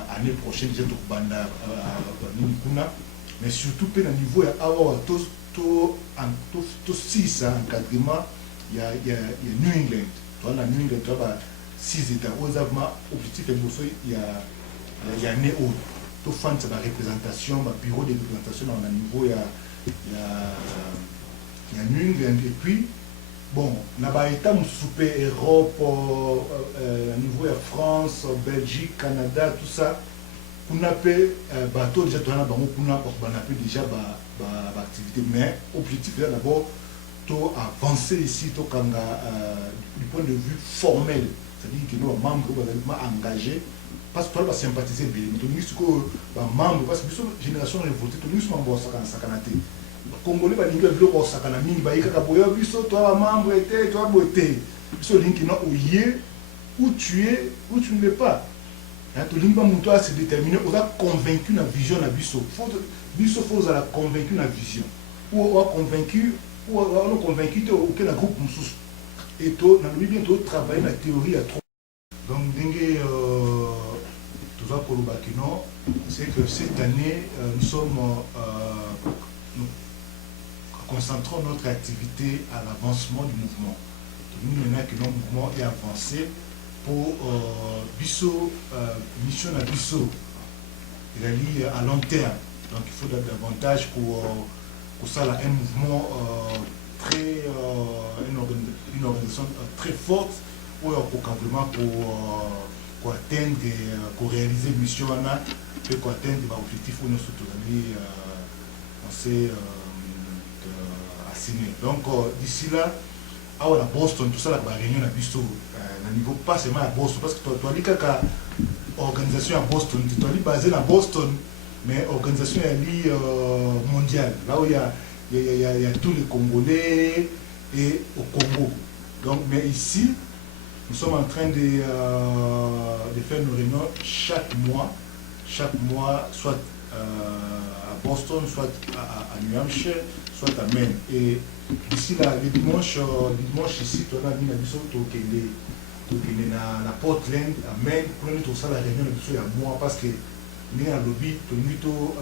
l'année prochaine, j'ai tout banda mais surtout au niveau il y a tout 6 encadrement, il y a New England. Tu vois, la New England, tu vois 6 États. Aux objectifs, il y a Néo. Tout fan c'est la représentation, le bureau de représentation à un niveau il y a New England et puis bon, na ba état super Europe, niveau il y a France, Belgique, Canada, tout ça. On appelle bateau déjà on appelle déjà activité mais objectif là d'abord to avancer ici to kanga du point de vue formel, c'est-à-dire que nos membres sont engagés. Parce que toi, tu vas sympathiser bien. Tu dis que les membres, parce que la génération révoltée, tu dis que les membres sont sakanate. Les Congolais, ils disent que les sakana mingi, ils disent que toi, membre était, toi, beauté. Ils disent que où tu es, où tu ne l'es pas. Tu dis que toi, c'est déterminé, on a convaincu la vision de Bissot. Bissot, il faut convaincu la vision. Ou on a convaincu, auquel groupe nous sous. Et tu as bien travailler la théorie à trop. Donc, c'est que cette année, nous concentrons notre activité à l'avancement du mouvement. Nous, maintenant que notre mouvement est avancé pour Bissot, mission à Bissot, il a lié à long terme. Donc il faut davantage pour ça un mouvement une organisation très forte pour vraiment pour atteindre, pour réaliser mission et pour atteindre l'objectif où nous s'est assigné. Donc d'ici là, à Boston, tout ça, la réunion à Bissot, à niveau pas seulement à Boston, parce que tu as dit que l'organisation à Boston, tu as dit basée à Boston, mais organisation mondiale, là où il y a tous les Congolais et au Congo. Donc, mais ici, nous sommes en train de faire nos réunions chaque mois, soit à Boston, soit à New Hampshire, soit à Maine. Et ici, là, le dimanche ici, tu as mis la mission na Portland, à Maine, pour nous faire la réunion il y a mois, parce que nous avons lobby, nous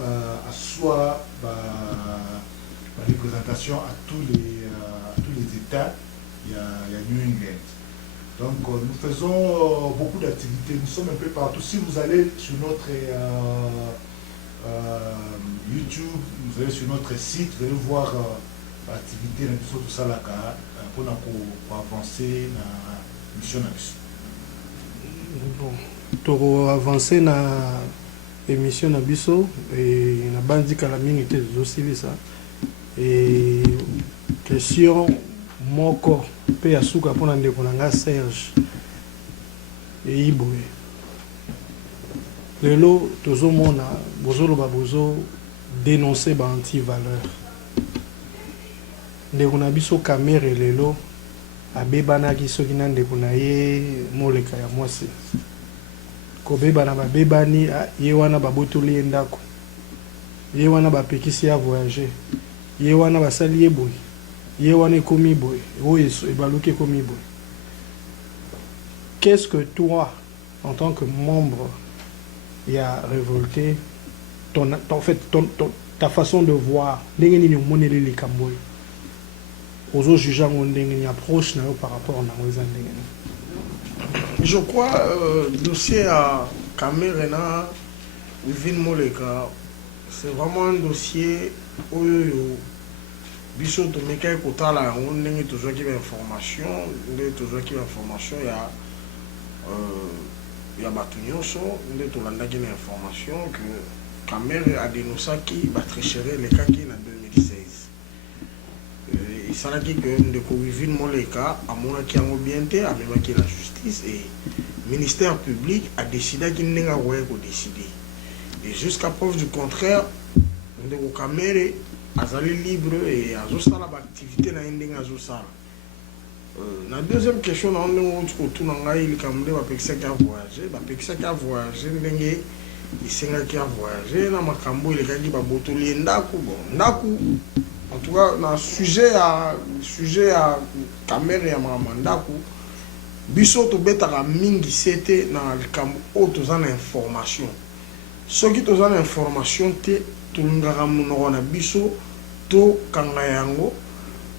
à soi la représentation à tous les États, il y a New England. Donc nous faisons beaucoup d'activités, nous sommes un peu partout. Si vous allez sur notre YouTube, vous allez sur notre site, vous allez voir l'activité de tout ça là pour avancer dans la mission. Bon, pour avancer dans l'émission Nabiso et la bande la minute aussi ça. Et question moko pe ya suka pona ndeko nanga Serge et Iboye lelo tozomona bozoloba bozo dénoncer ba anti-valeur ndeko na biso kamere lelo abebanaki soki na ndeko na ye moleka ya mwasi kobebana babebani ye wana babotoli ye ndako ye wana bapekisi ya voyager ye wana basali ye boye ye wana ekomi boye oyo ebaluki ekomi boye. Qu'est-ce que toi en tant que membre y a révolté en fait ta façon de voir ndenge nini omoneli likambo oyo ozojuge yango ndenge nini approche na yo par rapport na eza ndenge nini? Je crois dossier à Camerena Vin Moleka, c'est vraiment un dossier où biso to meka ekotala yango ndenge tozwaki bainformation ndenge tozwaki bainformation ya bato nyonso ndenge tolandaki na information que Camere adenosaki batricherie elekaki na 2016 esalaki ke ndeko Vin Moleka amonaki yango bien te amemaki la justice et ministère public adecidaki ndenge akoki kodécider et jusqu'à preuve du contraire ndeko Camere azali libre et azosala baactivité na ndenge azosala. Na deuxième question na ndenge otuna ngai likambo nde bapekisaki a voyager ndenge esengaki a voyager na makambo elekaki babotoli ndako bon ndako en tout cas na sujet ya Camere ya makambo ndako biso tobetaka mingi sete na likambo oyo toza na information soki toza na information te tolingaka monoko na biso to kanga yango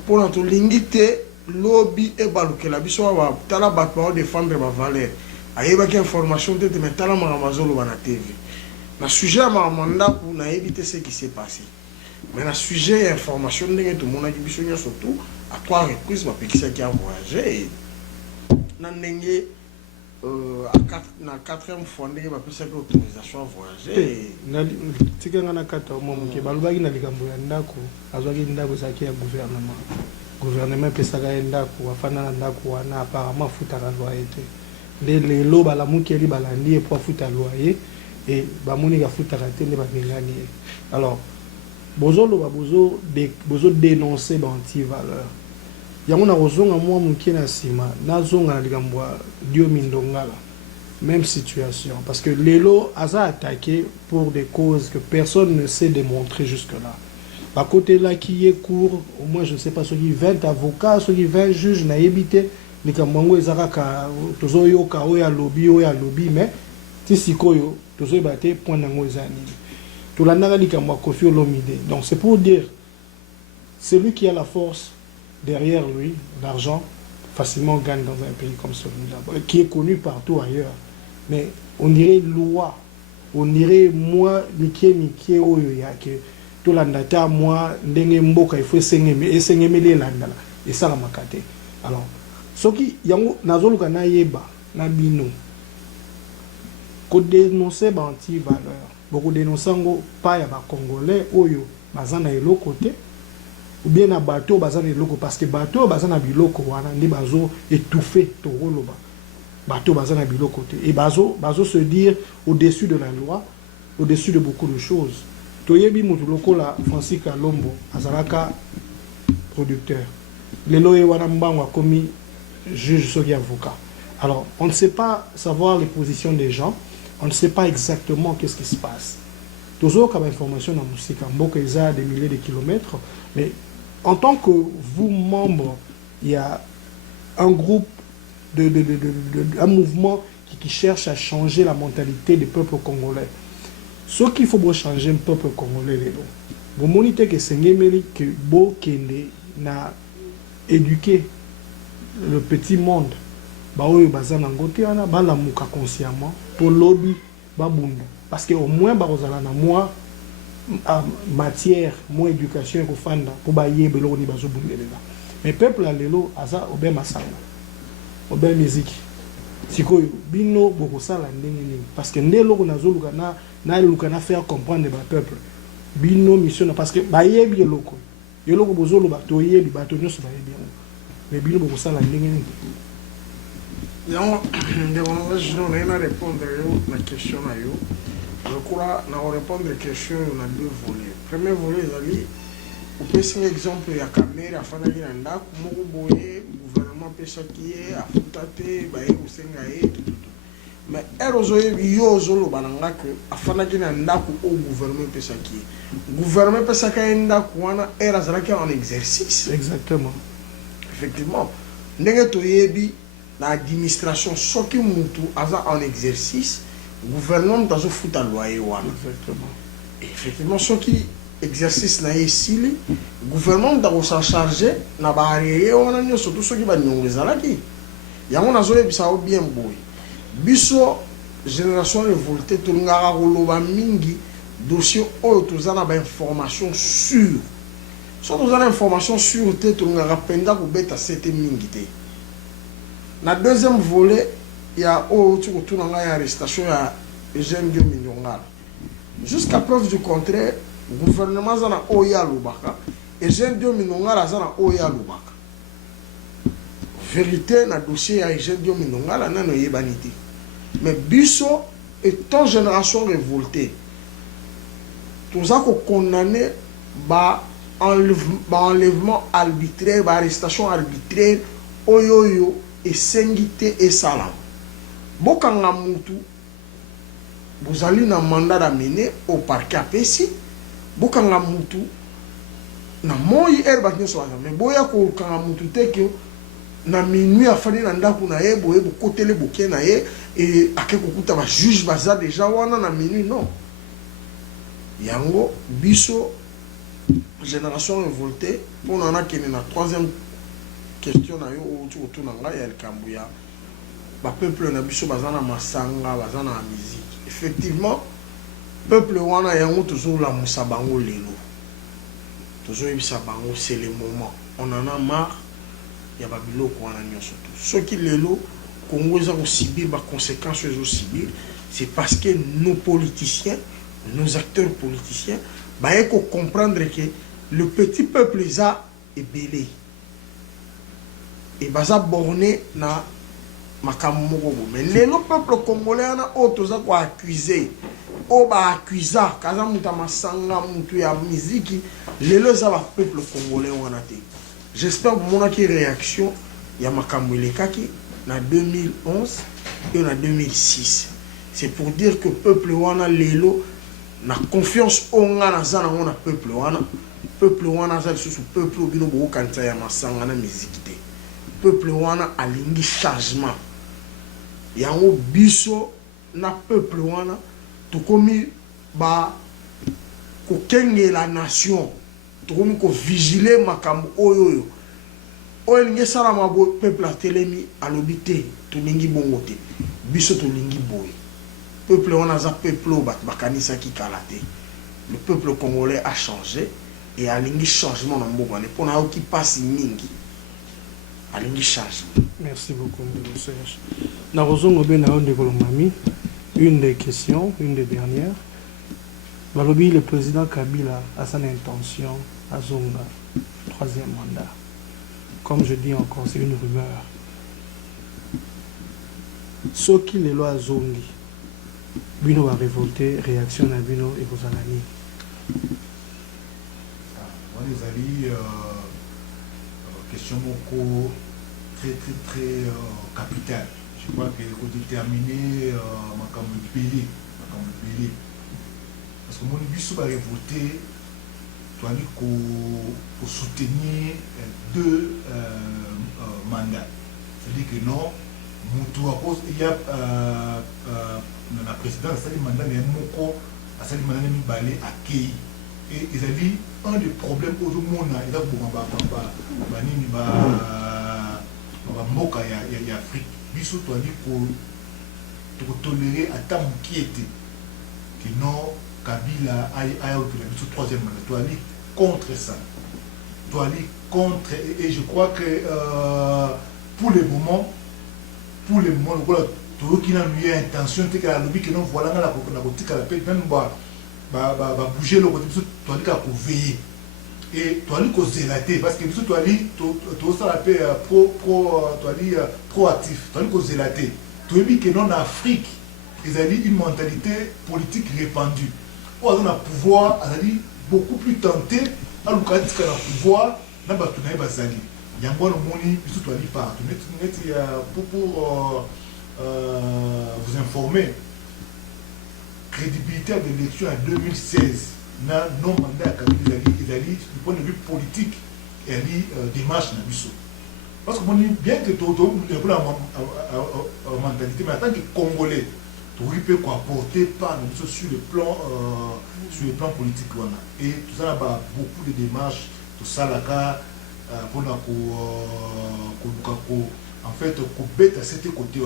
pona tolingi te lobby ebalukela biso awa tala bato bao défendre ba valeur ayebaki information te mais tala makambo azoloba na TV na sujet ya makambo ndako nayebi te ce qui s'est passé mais na sujet ya information ndenge tomonaki biso nyonso tout à 3 reprises bapekisaki a voyager na ndenge na 4e fois ndenge bapesaki autorisation à voyager tikanga na kata momuke balobaki na likambo ya ndako azwaki ndako ezalaki ya gouvernement epesaka ye ndako afanda na ndako wana apparemment afutaka loyer te nde lelo balamukeli balandi ye po afuta loyer e bamoni afutaka te nde babengani ye. Alors bozoloba bozodénoncer baanti-valeur yango na kozonga mwa moke na nsima nazonga na likambo ya Diomi Ndongala même situation parce que lelo aza attaqué pour des causes que personne ne sait démontrer jusque là à côté là qui est court au moins je sais pas ceux qui 20 avocats ceux qui 20 juges na yebité likambo ngo ezaka tozoyoka oya lobby mais ti sikoyo tozoyebate point nango ezani tolandaka likambo ya Koffi Olomide. Donc c'est pour dire celui qui a la force derrière lui, l'argent, facilement gagne dans un pays comme celui-là, qui est connu partout ailleurs. Mais on dirait loi, on dirait moi, Miké, oyo ya que tout l'andata, moi, ndenge mboka, il faut s'engeme les landala. Et ça la makate. Alors, ce qui, yango, nazoluka na yeba, na bino, ko dénoncer ba anti-valeur, beaucoup dénoncer ngo pas ya ba Congolais, oyo, bazana elo côté, ou bien na bateau bazana biloko parce que bateau bazana biloko wana ndi bazo étouffer to roloba bateau bazana biloko te et bazo se dire au-dessus de la loi au-dessus de beaucoup de choses. Toyebi Moutuloko la Francis Kalombo, Azalaka producteur. Leloé Wanambango a commis juge soki avocat. Alors, on ne sait pas savoir les positions des gens, on ne sait pas exactement qu'est-ce qui se passe. Toujours comme information dans musique, en Bokéza, des milliers de kilomètres, mais en tant que vous, membre, il y a un groupe, un mouvement qui cherche à changer la mentalité du peuple congolais. Ce qu'il faut changer le peuple congolais, vous monitez que c'est que beau n'a éduqué le petit monde. Consciemment pour lobby parce que au moins moins matière moins éducation pour mais peuple a lelo aza obe masanga obe musique sikoyo bino bokosala ndenge nini parce que ndelo nazoluka na luka na faire comprendre ba peuple bino mission parce que bayebi eloko bozolo bato yebi bato nyonso bayebi mais bino bokosala ndenge nini. Donc, je vais répondre à la question. Je crois que je répondre à la question on a deux volets. Le premier volet, on peut prendre l'exemple de la caméra, le gouvernement peut s'acquier, affronter, mais le gouvernement peut s'acquier. Le gouvernement peut s'acquier en exercice. Exactement. Effectivement. L'administration, ce qui est en exercice, le gouvernement doit se foutre à loyer. Exactement. Effectivement, ce qui exercice na ici, le gouvernement doit s'en charger, na barrière, on a surtout ceux qui vont nous les alaki. Il y a un azole bisa bien boy. Biso génération révoltée, tout le monde a mingi dossier où tout a information sûre. Si vous avez information sûre, tout le monde a penda pour bêta cette mingi. Dans le deuxième volet, il y a une arrestation de Eugène Diomindongala. Jusqu'à preuve du contraire, le gouvernement a Oya Lubaka. Eugène Diomindongala a Oya Lubaka. Vérité, dans le dossier de Eugène Diomindongala, il n'y a pas de banité. Mais Bisso est une génération révoltée. Tout ça qu'on condamné par enlèvement arbitraire, par arrestation arbitraire, Oyoyo. Et sengité et salam. Bokanga mutu, vous allez na mandat d'amener au parquet à Pessi. Bokanga mutu, na moi herba ni soa. Mais boya ko kanga mutu teke na minuit afani na ndaku na ye boye bokotele boké na ye et akeko kuta ba juge baza déjà wana na minuit non. Yango biso génération révoltée pour nana kene na troisième question na yo autour na nga ya Kambuya ba peuple na biso bazana masanga bazana musique effectivement peuple wana yango toujours la musabango lelo toujours ibisa bango c'est le moment on en a marre ya ba biloko wana nyonso tout ce qui lelo Congo za subir ba conséquences aussi c'est parce que nos politiciens nos acteurs politiciens ba eko comprendre que le petit peuple za est belé et baza borné na makamoko mais le peuple congolais na otoza ko accuser o ba accusa kaza muta masanga mutu ya musique lelo za ba peuple congolais wana te j'espère mona ki réaction ya makambo elekaki na 2011 et na 2006 c'est pour dire que peuple wana lelo na confiance onga na za na ngona peuple wana za sous peuple bino bo kanza ya masanga na musique te peuple wana alingi changement yango biso na peuple wana tokomi ba ko kenge la nation tokomi ko vigiler makambo oyo olingi sala mabo peuple a telemi alobité tolingi bongo te biso tolingi boy peuple wana za peuple bat bakanisa ki kalate le peuple congolais a changé et alingi changement na mboka ne pona ki passe mingi. Merci beaucoup, M. Serge. Une des questions, une des dernières. Le président Kabila a son intention à Zonga, troisième mandat. Comme je dis encore, c'est une rumeur. Ce qui est là à Zongi, bino va révolter réaction na bino et vous allez moi les alliés question beaucoup très capitale. Je crois qu'il faut déterminer ma camouille parce que mon but va voter pour soutenir deux mandats. C'est-à-dire que non, il y a la présidence, c'est le mandat de Moko, c'est le mandat de Balé à Kei. Et ils ont dit un des problèmes au monde, il y a Moka et Afrique. Bissou doit dire pour tolérer à tant qui était que non, Kabila a eu troisième mandat. Tu as dit contre ça. Tu as dit contre. Et je crois que pour le moment, voilà, tout qui n'a eu intention, c'est que la lobby que nous voilà dans la politique à la paix, même bouger le côté, tu as dit qu'à veiller. Et tu as dit qu'on zélaté, parce que tu as dit, tu as la paix proactif, tu as dit qu'on zélaté. Tu as dit que non, en Afrique, ils ont dit une mentalité politique répandue. Ou on a pouvoir, on a dit beaucoup plus tenté, à l'occasion qu'on a pouvoir, dans le bâtonnet basali. Il y a un bon moni, puis tu as dit partout. Pour vous informer, crédibilité de l'élection en 2016, non mandat à Kabila, il a dit, du point de vue politique, il a dit démarche dans Bissau. Parce que bien que tu aies la mentalité, mais en tant que Congolais, tu peux apporter par sur le plan politique. Et tout ça, il y a beaucoup de démarches, tout ça, là, pour en fait, à cet côté.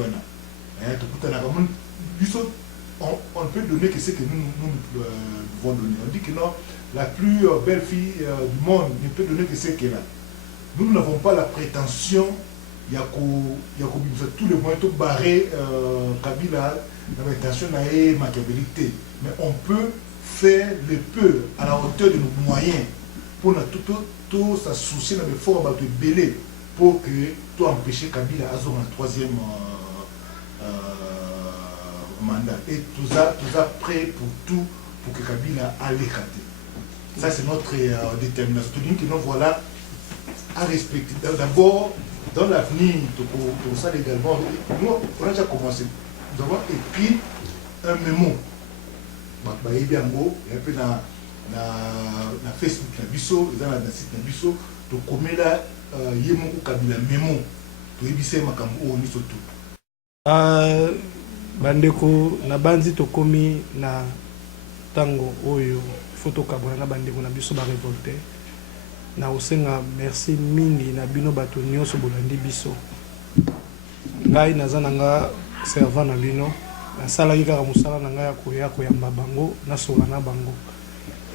On peut donner que ce que nous devons donner. On dit que non, la plus belle fille du monde ne peut donner que ce qu'elle a. Nous n'avons pas la prétention, il y a tous les moyens tout barré Kabila, la prétention n'a pas machiavélique. Mais on peut faire le peu à la hauteur de nos moyens pour tout s'associer dans les formes de belé pour que tout empêcher Kabila à son troisième mandat. Et tout ça prêt pour tout pour que Kabila aille l'écarter. Ça, c'est notre détermination. Que nous voilà à respecter. D'abord, dans l'avenir, pour ça également, nous, on a déjà commencé. Nous avons écrit un mémo. Il y a un peu dans Facebook, dans le site de Bisso, pour commettre là, il y a un Kabila mémo. Pour éviter ma cambo, ni surtout. Bandeko na banzi tokomi na tango oyo photo kabona na bandeko na biso ba révolté na osenga merci mingi na bino bato nyonso bolandi biso ngai naza nanga servant na bino nasalaki kaka mosala na ngai ya koyamba bango nasola na bango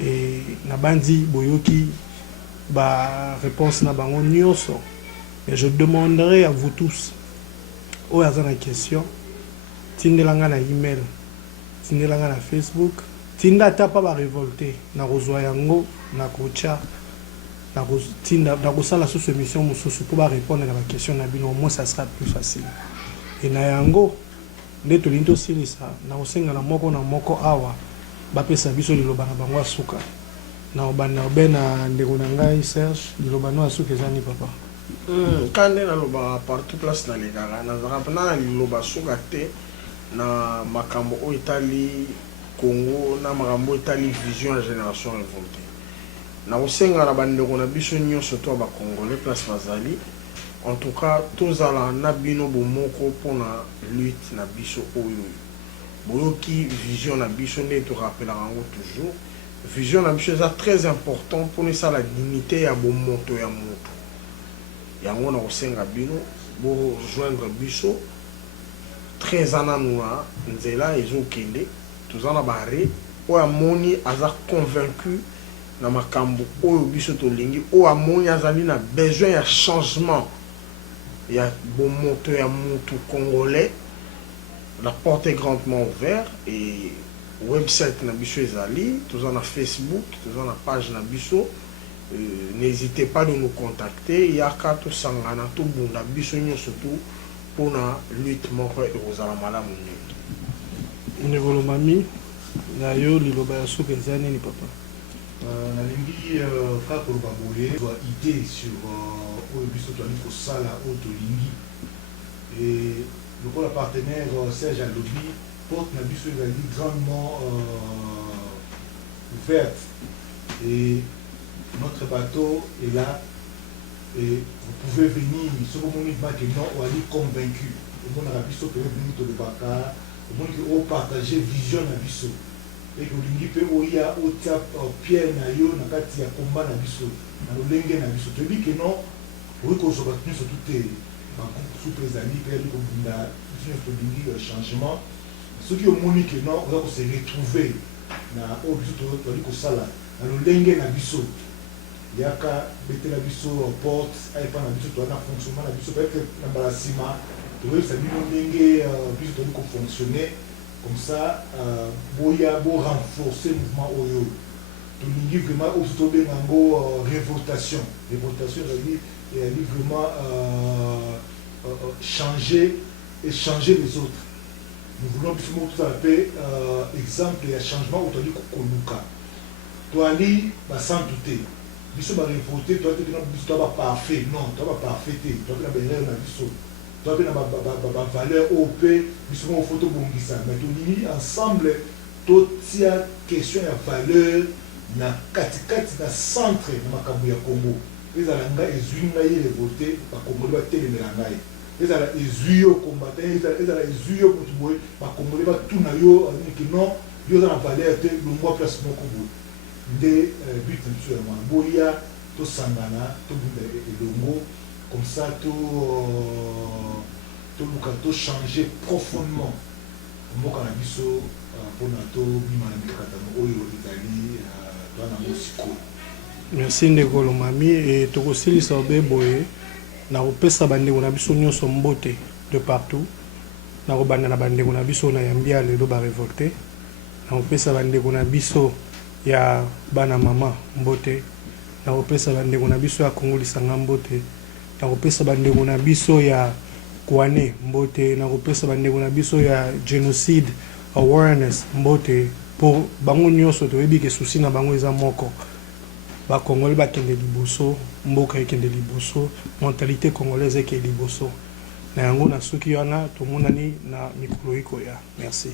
e na banzi boyoki ba réponse na bango nyonso et je demanderai à vous tous oyo aza na question tindelanga na email tindelanga na Facebook tinda ata pa ba révolté na kozwa yango na kocha na tinda na kosala sous émission mosusu pour ba répondre na ba question na bino moi ça sera plus facile et na yango nde tolinto silisa na kosenga na moko awa bapesa biso liloba na bango asuka na obanda obena ndeko na ngai Serge liloba no asuka ezani papa kande na loba partout place na lekala na zapana liloba suka te na makambo o Italie Congo na makambo Italie vision ya génération révoltée na osenga na bandeko na biso nyonso to ba congolais place bazali en tout cas tozala na bino bomoko pona lutte na biso oyo boyoki vision na biso nde to rappelera ngo toujours vision na biso est très important pour nous ça la dignité ya bomoto ya moto yango na osenga bino bo joindre biso très ananoua nzela ezokende tozana bare o amoni aza convaincu na makambo oyo biso tolingi o amoni azali na besoin ya changement ya bomoto ya mutu congolais. La porte est grandement ouverte et website na biso ezali tozana na Facebook tozana na page na biso. N'hésitez pas de nous contacter. Il y a quatre sangana tout bunda biso surtout pour la lutte moko et aux alamala. Ndeko Mami, na yo liloba ya soki eza nini papa? Nalingi kaka koloba boye zwa idée sur oyo biso toali kosala oyo tolingi. Et lokola partenaire Serge alobi, porte na biso ezali grandement ouverte. Et notre bateau est là. Et vous pouvez venir, ce que vous dites maintenant, on est convaincu. Au monde arabiso peut venir de Bakar, au monde qui ont partagé vision à biso. Et que l'ingé peut oya otia pierre na yo na kati ya combat na biso, na lolenge na biso. Tu dis que non, oui qu'on se bat sur tout est sous les amis, que nous bunda, notre lingi changement. Ceux qui ont moni que non, on va se retrouver na au biso to li ko sala, na lolenge na biso. Yaka bete na biso porte ay pa na biso to na fonctionnement na biso peut-être na balasima to ça dit ndenge biso to ko fonctionner comme ça boya bo renforcer mouvement oyo to lingi vraiment au to be nango révoltation c'est vraiment changer et changer les autres. Nous voulons biso tout à fait exemple ya changement au to li ko koluka to ali ba santé biso ba révolté toi tu na biso toi pas parfait non toi pas parfait toi na benere na biso toi na ba valeur OP biso mo photo bongisa mais tout ni ensemble tout tia question ya valeur na katikati na centre na makambo ya Congo ezala nga ezuinga ye révolté ba Congo ba telemela ngai ezala ezuyo combattant ezala ezuyo pour boy ba Congo ba tout na yo ni non yo na valeur te le moi place moko boy de but naturellement boya to sangana to elongo comme ça to luka to changer profondément mboka na biso pona to bima na mikakatano oyo ezali to na mosiko. Merci Ndeko Mami et tokosilisa obe boye na kopesa bandeko na biso nyonso mbote de partout na kobanda na bandeko na biso na yambia lelo ba révolté na kopesa bandeko na biso ya bana mama mbote na kopesa bandeko na biso ya kongolisanga mbote na kopesa bandeko na biso ya kwane mbote na kopesa bandeko na biso ya genocide awareness mbote pour bango nyonso toyebi ke susi na bango eza moko ba Congolais bakende liboso mboka ekende liboso mentalité congolaise ekende liboso na yango na soki wana tomonani na mikolo ikoya. Merci.